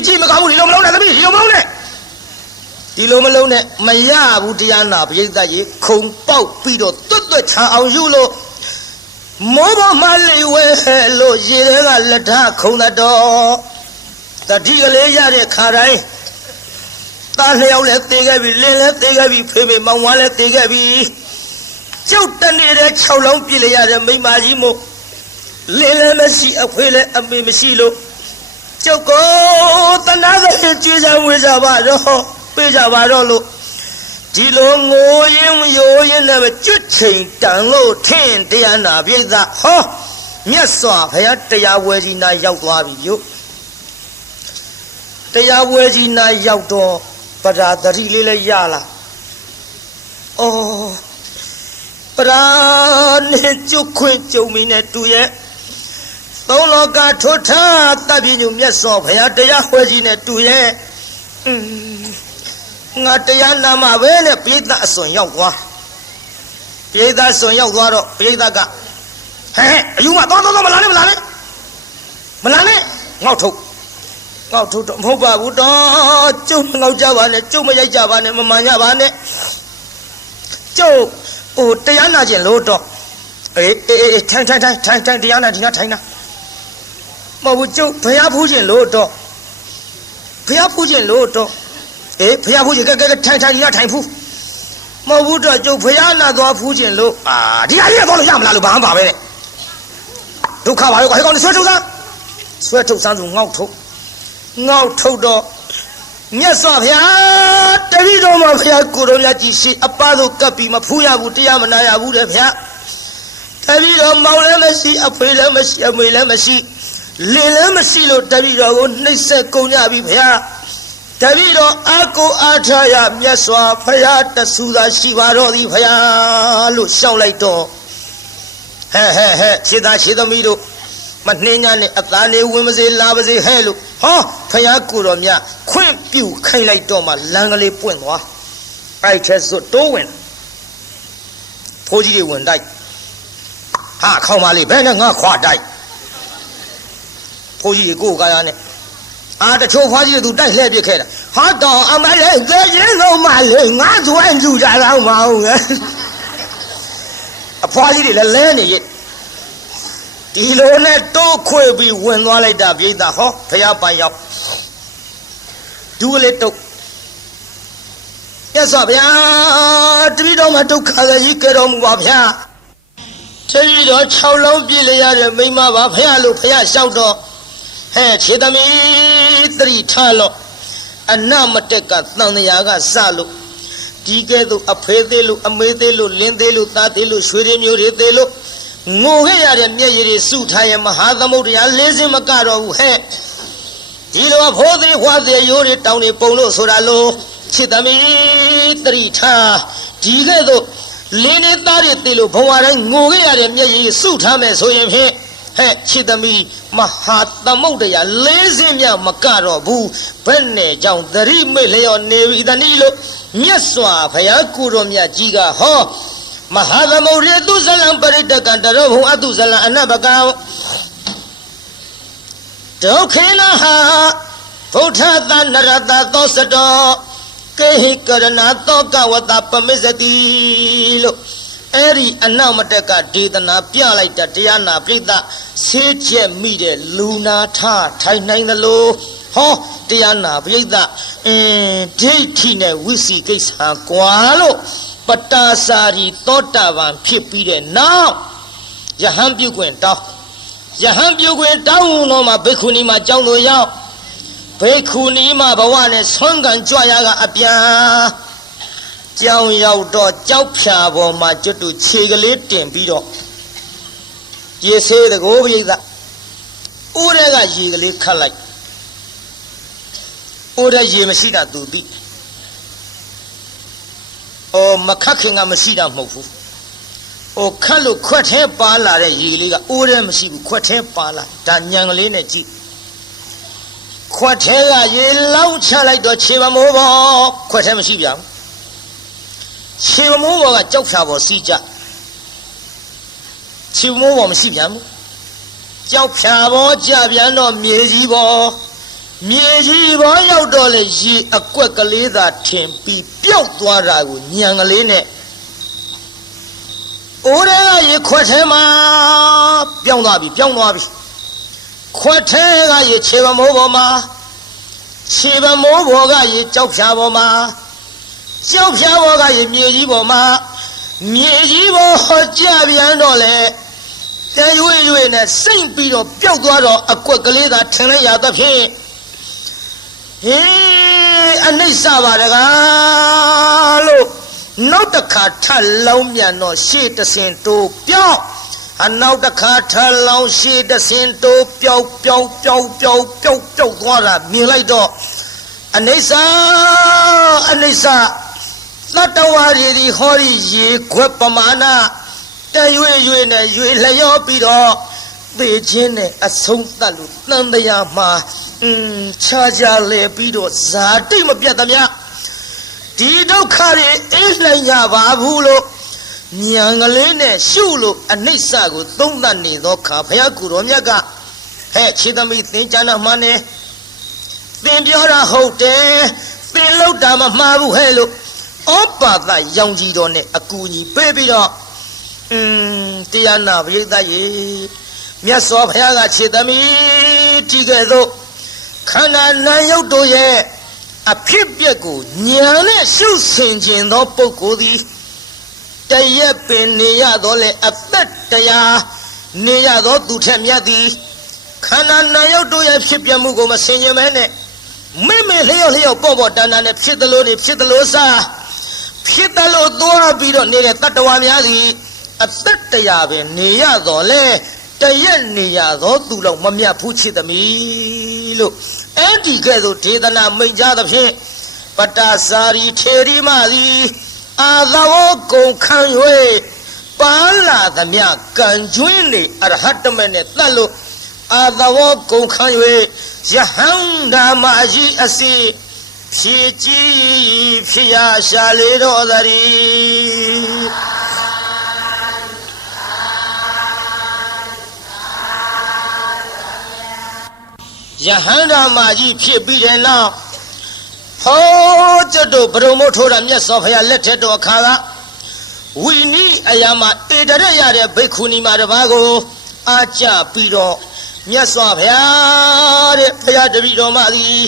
ကြည့်မကောင်းဘူးဒီလိုမလုံးနဲ့သမီးဒီလိုမလုံးနဲ့မရဘူးတရားနာပရိသတ်ကြီးခုံပေါက်ပြီးတော့တွတ်ချာအောင်ယူလို့မောဘမလေးဝဲလို့ရေထဲကလက်ထခုံတော့တတိကလေးရတဲ့ခါတိုင်းသားလျောက်လည်းသေးခဲ့ပြီလင်းလည်းသေးခဲ့ပြီဖေမောင်ဝါလည်းသေးခဲ့ပြီကျုပ်တနေတဲ့6လုံးပြည့်လိုက်ရတဲ့မိမကြီးမို့လင်းလည်းမရှိအဖေလည်းအမေမရှိလို့ကျုပ်ကိုတနာတဲ့ကြည်စံဝေးကြပါတော့ပေးကြပါတော့လို့ဒီလိုငိုရင်ရိုးရင်နဲ့ကျွတ်ချိန်တန်လို့ထင်တရားနာပြိဿဟောမြတ်စွာဘုရားတရားဝဲကြီးနာရောက်သွားပြီပြုတရားဝဲကြီးနာရောက်တော့ပဓာတတိလေးလည်းရလာအော်ပဓာနဲ့ကျွတ်ခွင့်ကြုံမိနဲ့တူရဲ့သုံးလောကထွတ်ထားတပ်ပြညုမြတ်စွာဘုရားတရားဝဲကြီးနဲ့တူရဲ့ငါတရားနာမှာပဲနဲ့ပိဋကအစွန်ရောက်သွားပိဋကစွန်ရောက်သွားတော့ပိဋကဟဲ့အယူမသွားမလာနဲ့ငေါ့ထုတ်တော့မဟုတ်ပါဘူးတော့ကျုပ်မငေါ့ကြပါနဲ့ကျုပ်မရိုက်ကြပါနဲ့မမှန်ကြပါနဲ့ကျုပ်ဟိုတရားနာခြင်းလို့တော့အေးထိုင်တရားနာဒီနာထိုင်နာမဟုတ်ဘူးကျုပ်ဘုရားဖူးခြင်းလို့တော့အေးဘုရားဖူးခြင်းကဲထိုင်ဒီနာထိုင်ဖူးမဟုတ်ဘူးတော့ကျုပ်ဘုရားနာသွားဖူးခြင်းလို့ဒီဟာကြီးတော့လို့ရမလားလို့ဘာမှပါပဲဒုက္ခပါရောဟဲ့ကောင်ဆွဲထုတ်စမ်းဆိုငေါ့ထုတ်တော့မြတ်စွာဘုရားတပည့်တော်မှာဘုရားကိုယ်တော်မြတ်ကြီးရှိအပသို့ကပ်ပြီးမဖူးရဘူးတရားမနာရဘူးတဲ့ဗျာတပည့်တော်မောင်လည်းမရှိအဖေလည်းမရှိအမေလည်းမရှိလင်လည်းမရှိလို့တပည့်တော်ကိုနှိပ်စက်ကုန်ကြပြီဗျာတပည့်တော်အာကိုအားထားရမြတ်စွာဘုရားတဆူသာရှိပါတော့သည်ဘုရားလို့ရှောက်လိုက်တော့ဟဲ့ခြေသားခြေသမီးတို့မနှင်းညာနဲ့အသားလေးဝင်မစေလာပါစေဟဲ့လို့ဟောဘုရားကိုယ်တော်မြတ်ခွင့်ပြုခိုင်းလိုက်တော့မှလမ်းကလေးပွင့်သွားအဲ့ချက်စွတ်တိုးဝင်ဖိုးကြီးတွေဝင်တိုက်ဟာခေါင်းမလေးဘယ်နဲ့ငါခွာတိုက်ဖိုးကြီးတွေကိုကားရနဲ့တချို့ဖွားကြီးတို့တိုက်လှည့်ပြစ်ခဲ့တာဟာတော့အမလေးကြည်ရင်တော့မလေးငါသွဲလူကြတော့မအောင်ငယ်အဖွားကြီးတွေလည်းလဲနေရဲ့ဒီလိုနဲ့တိုးခွေပြီးဝင်သွားလိုက်တာပြိဿဟောဘုရားပိုင်ရောက်ဒူးလေးတုတ်ရသော်ဗျာတပည့်တော်မှာဒုက္ခကြီးကြတော်မူပါဗျာတပည့်တော်6လုံးပြည့်လျရတဲ့မိမပါဘုရားလို့ဘုရားလျှောက်တော့ဟဲ့ခြေသမီးသတိထားလို့အနမတက်ကသံဃာကစလို့ ဒီကဲ့သို့အဖေသေးလို့အမေသေးလို့လင်းသေးလို့သားသေးလို့ရွှေရည်မျိုးတွေသေးလို့ငိုခဲ့ရတဲ့မျက်ရည်တွေစုထားရဲ့မဟာသမုဒ္ဒရာလေးစင်းမကတော့ဘူးဟဲ့ဒီလိုဖိုးသေးဝါသေးရိုးတွေတောင်းနေပုံလို့ဆိုတာလို့ချစ်သမီးတရိထားဒီကဲ့သို့လင်းနေသားတွေသေးလို့ဘဝတိုင်းငိုခဲ့ရတဲ့မျက်ရည်စုထားမယ်ဆိုရင်ဖြင့်ဟဲ့ချစ်သမီးမဟာသမုဒ္ဒရာလေးစင်းမြမကတော့ဘူးဘယ်နဲ့ကြောင့်သတိမေ့လျော်နေပြီတနည်းလို့မြတ်စွာဘုရားကိုတော်မြတ်ကြီးကဟောမဟာသမုဒ္ဒရာသူဇလံပရိတကံတရောဘုံအတုဇလံအနဘကံဒုက္ခေနဟာဗုဒ္ဓသနရတသောစတောကေဟိကရဏသောကဝတပမစ္စတိလို့အဲ့ဒီအနောက်မတက်ကဒေသနာပြလိုက်တဲ့တရားနာပြိဿဆေးချက်မိတဲ့လူနာထထိုင်နိုင်သလိုဟောတရားနာပြိဿဒိဋ္ဌိနဲ့ဝိစီကိစ္စကွာလို့ပတာစာရီသောတာပန်ဖြစ်ပြီးတဲ့နောက်ယဟန်ပြုခွင့်တောင်းယဟန်ပြုခွင့်တောင်းတော့မှဘိက္ခုနီမှာကြောင်းတော်ရောက်ဘိက္ခုနီမှာဘဝနဲ့ဆွမ်းခံကြွရကအပြန်ကြောင်းရောက်တော့ကြောက်ဖြာပေါ်မှာကျွတ်တူခြေကလေးတင်ပြီးတော့ရေဆေးတကိုးပြိဿအိုးတဲ့ကရေကလေးခတ်လိုက်အိုးတဲ့ရေမရှိတာသူသိမခတ်ခင်ကမရှိတာမဟုတ်ဘူးခတ်လို့ခွက်ထဲပါလာတဲ့ရေလေးကအိုးတဲ့မရှိဘူးခွက်ထဲပါလာဒါညံကလေးနဲ့ကြည့်ခွက်ထဲကရေလောက်ချလိုက်တော့ခြေပမိုးပေါ်ခွက်ထဲမရှိပြန်ခြေပမိုးပေါ်ကကြောက်ဖြာပေါ်စီးကြခြေပမိုးပေါ်မရှိပြန်ဘူးကြောက်ဖြာပေါ်ကြပြန်တော့မြေကြီးပေါ်မြေကြီးပေါ်ရောက်တော့လေရေအကွက်ကလေးသာထင်ပြီးပျောက်သွားတာကိုညံကလေးနဲ့အိုးတဲ့ကရေခွက်ထဲမှာပြောင်းသွားပြီခွက်ထဲကရေခြေပမိုးပေါ်မှာခြေပမိုးပေါ်ကရေကြောက်ဖြာပေါ်မှာကြောက်ဖြာပေါ်ကရေမြေကြီးပေါ်မှာမြေကြီးပေါ်ဟောကြပြန်တော့လေတရွေ့ရွေ့နဲ့စိမ့်ပြီးတော့ပျောက်သွားတော့အကွက်ကလေးသာထင်လိုက်ရသဖြင့်ဟေးအနိစ္စပါတကားလို့နောက်တစ်ခါထလောင်းမြန်တော့ရှေ့တဆင်တိုးပြောင်းနောက်တစ်ခါထလောင်းရှေ့တဆင်တိုးပြောင်းသွားတာမြင်လိုက်တော့အနိစ္စသတ္တဝါတွေဒီဟောဒီရေခွက်ပမာဏတရွေ့ရွေ့နဲ့ရွေ့လျောပြီးတော့သေခြင်းနဲ့အဆုံးသတ်လို့တန်တရားမှာခြားကြလေပြီးတော့ဇာတိမပြတ်သမျှဒီဒုက္ခတွေအေးနိုင်ကြပါဘူးလို့ဉာဏ်ကလေးနဲ့ရှုလို့အနိစ္စကိုသုံးသပ်နေသောခါဘုရားကိုယ်တော်မြတ်ကဟဲ့ခြေသမီးသင်ကြားနာမှနဲ့သင်ပြောတာဟုတ်တယ်သင်လောက်တာမမှားဘူးဟဲ့လို့ဩပါသရောင်ကြီးတော်နဲ့အကူကြီးပေးပြီးတော့တရားနာပရိသတ်ရေမြတ်စွာဘုရားကခြေသမီးဒီကဲ့သို့ခန္ဓာနာယုတ်တို့ရဲ့အဖြစ်ပြက်ကိုဉာဏ်နဲ့ရှုဆင်ခြင်းသောပုဂ္ဂိုလ်သည်တရက်ပင်နေရတော့လေအသက်တရားနေရတော့သူထက်မြတ်သည်ခန္ဓာနာယုတ်တို့ရဲ့ဖြစ်ပြမှုကိုမဆင်ခြင်မဲနဲ့မိလျော့ပေါ့တန်တန်နဲ့ဖြစ်သလိုနေဖြစ်သလိုစားဖြစ်သလိုသွားပြီးတော့နေတဲ့တတ္တဝါများသည်အသက်တရားပဲနေရတော့လေတရက်နေရတော့သူလောက်မမြတ်ဘူးချစ်သမီးလို့အဲ့ဒီကဲ့သို့ဒေသနာမိန့်ကြားသဖြင့်ပတာစာရီထေရီမသည်အာသဝကုံခံ၍ပါလာသမျှကံကျွင်းနေအရဟတမေနဲ့တတ်လို့အာသဝကုံခံ၍ယဟန္တာမကြီးအစီဖြည့်ကြည်ဖြစ်ရရှာလေတော်သရီယဟန္တာမကြီးဖြစ်ပြီးတဲ့နောက်ဟောကျွတ်တို့ဘုံမို့ထိုးတာမြတ်စွာဘုရားလက်ထက်တော်အခါကဝိနည်းအရာမှာတေတရရတဲ့ဘိက္ခုနီမတစ်ပါးကိုအားကြပြီးတော့မြတ်စွာဘုရားတဲ့ဘုရားတပည့်တော်မသည်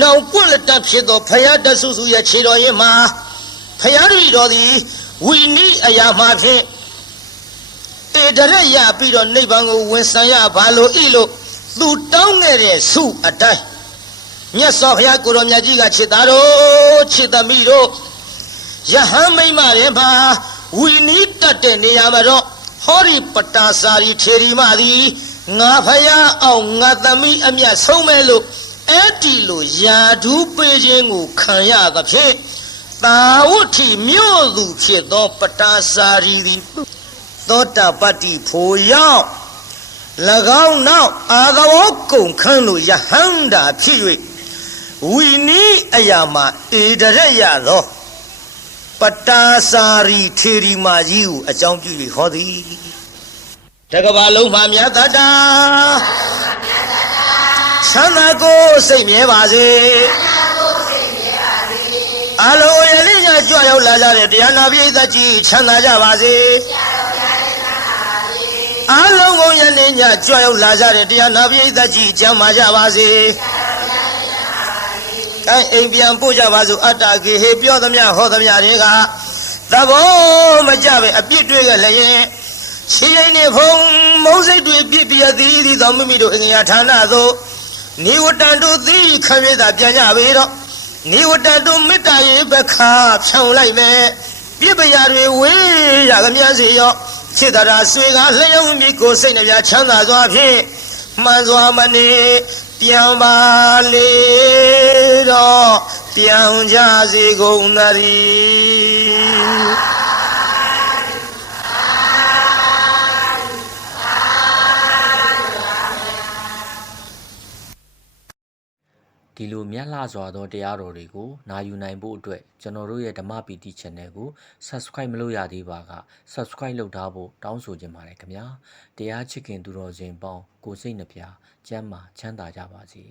နောင်ပွင့်လက်တဖြစ်သောဘုရားတဆုစုရဲ့ခြေတော်ရင်မှာဘုရားတပည့်တော်သည်ဝိနည်းအရာမှာဖြင့်တေတရရပြီးတော့နိဗ္ဗာန်ကိုဝင်ဆံရပါလို့ဤလို့သူတောင်းခဲ့တဲ့ဆုအတိုင်းမြတ်စွာဘုရားကိုယ်တော်မြတ်ကြီးကချစ်သားတို့ချစ်သမီးတို့ ယဟန်မိမ့်မတွေမှာဝီနီးတက်တဲ့နေရာမှာတော့ဟောဒီပတာစာရီထေရီမသည်ငါဖယားအောင်ငါသမီးအမြတ်ဆုံးမဲ့လို့အဲ့ဒီလိုယာဓုပေးခြင်းကိုခံရသဖြင့်သာဝတ္ထိမြို့သူဖြစ်သောပတာစာရီသည်သောတာပတ္တိဖို့ရောက်၎င်းနောက်အာသဝကုံခန်းတို့ယဟန္တာဖြစ်၍ဝီနီးအရာမှာဧဒရက်ရသောပတာစာရီထေရီမာကြီးကိုအကြောင်းပြု၍ဟောသည်တကဘာလုံးမှာမြတ်တတာချမ်းသာကိုစိတ်မြဲပါစေအလုံးရလေးညကြွရောက်လာကြတဲ့တရားနာပိဋကကြီးချမ်းသာကြပါစေအလုံးကုန်ရလေးညကြွရောက်လာကြတဲ့တရားနာပိဋကကြီးကျမ်းမာကြပါစေအိမ်ပြန်ပို့ကြပါစို့အတ္တကေဟေပြောသမျှဟောသမျှတွေကသဘောမကြပဲအပြစ်တွေလည်းရဲ့ရှင်းရင်နေဖုံမုံစိတ်တွေပြစ်ပြအသီးသီးသောမိမိတို့အငြာဌာနသို့နိဝတ္တတုသီခံရတာပြန်ကြပေတော့နိဝတ္တတုမေတ္တာရေပခါဖြောင်းလိုက်မယ်ပြစ်ပရာတွေဝေးရကမြန်းစေရောစေတရာဆွေကလျှောင်းမိကိုစိတ်နှပြချမ်းသာစွာဖြင့်မှန်စွာမနေပြန်ပါလေတော့ပြန်ကြစေကုန်သတည်းဒီလိုမြတ်လှစွာသောတရားတော်တွေကိုနာယူနိုင်ဖို့အတွက်ကျွန်တော်တို့ရဲ့ဓမ္မပီတိ channel ကို subscribe မလုပ်ရသေးပါက subscribe လုပ်ထားဖို့တောင်းဆိုချင်ပါတယ်ခင်ဗျာတရားချစ်ခင်သူတော်စင်ပေါင်းကိုစိတ်နှပြကျမ်းမာချမ်းသာကြပါစေ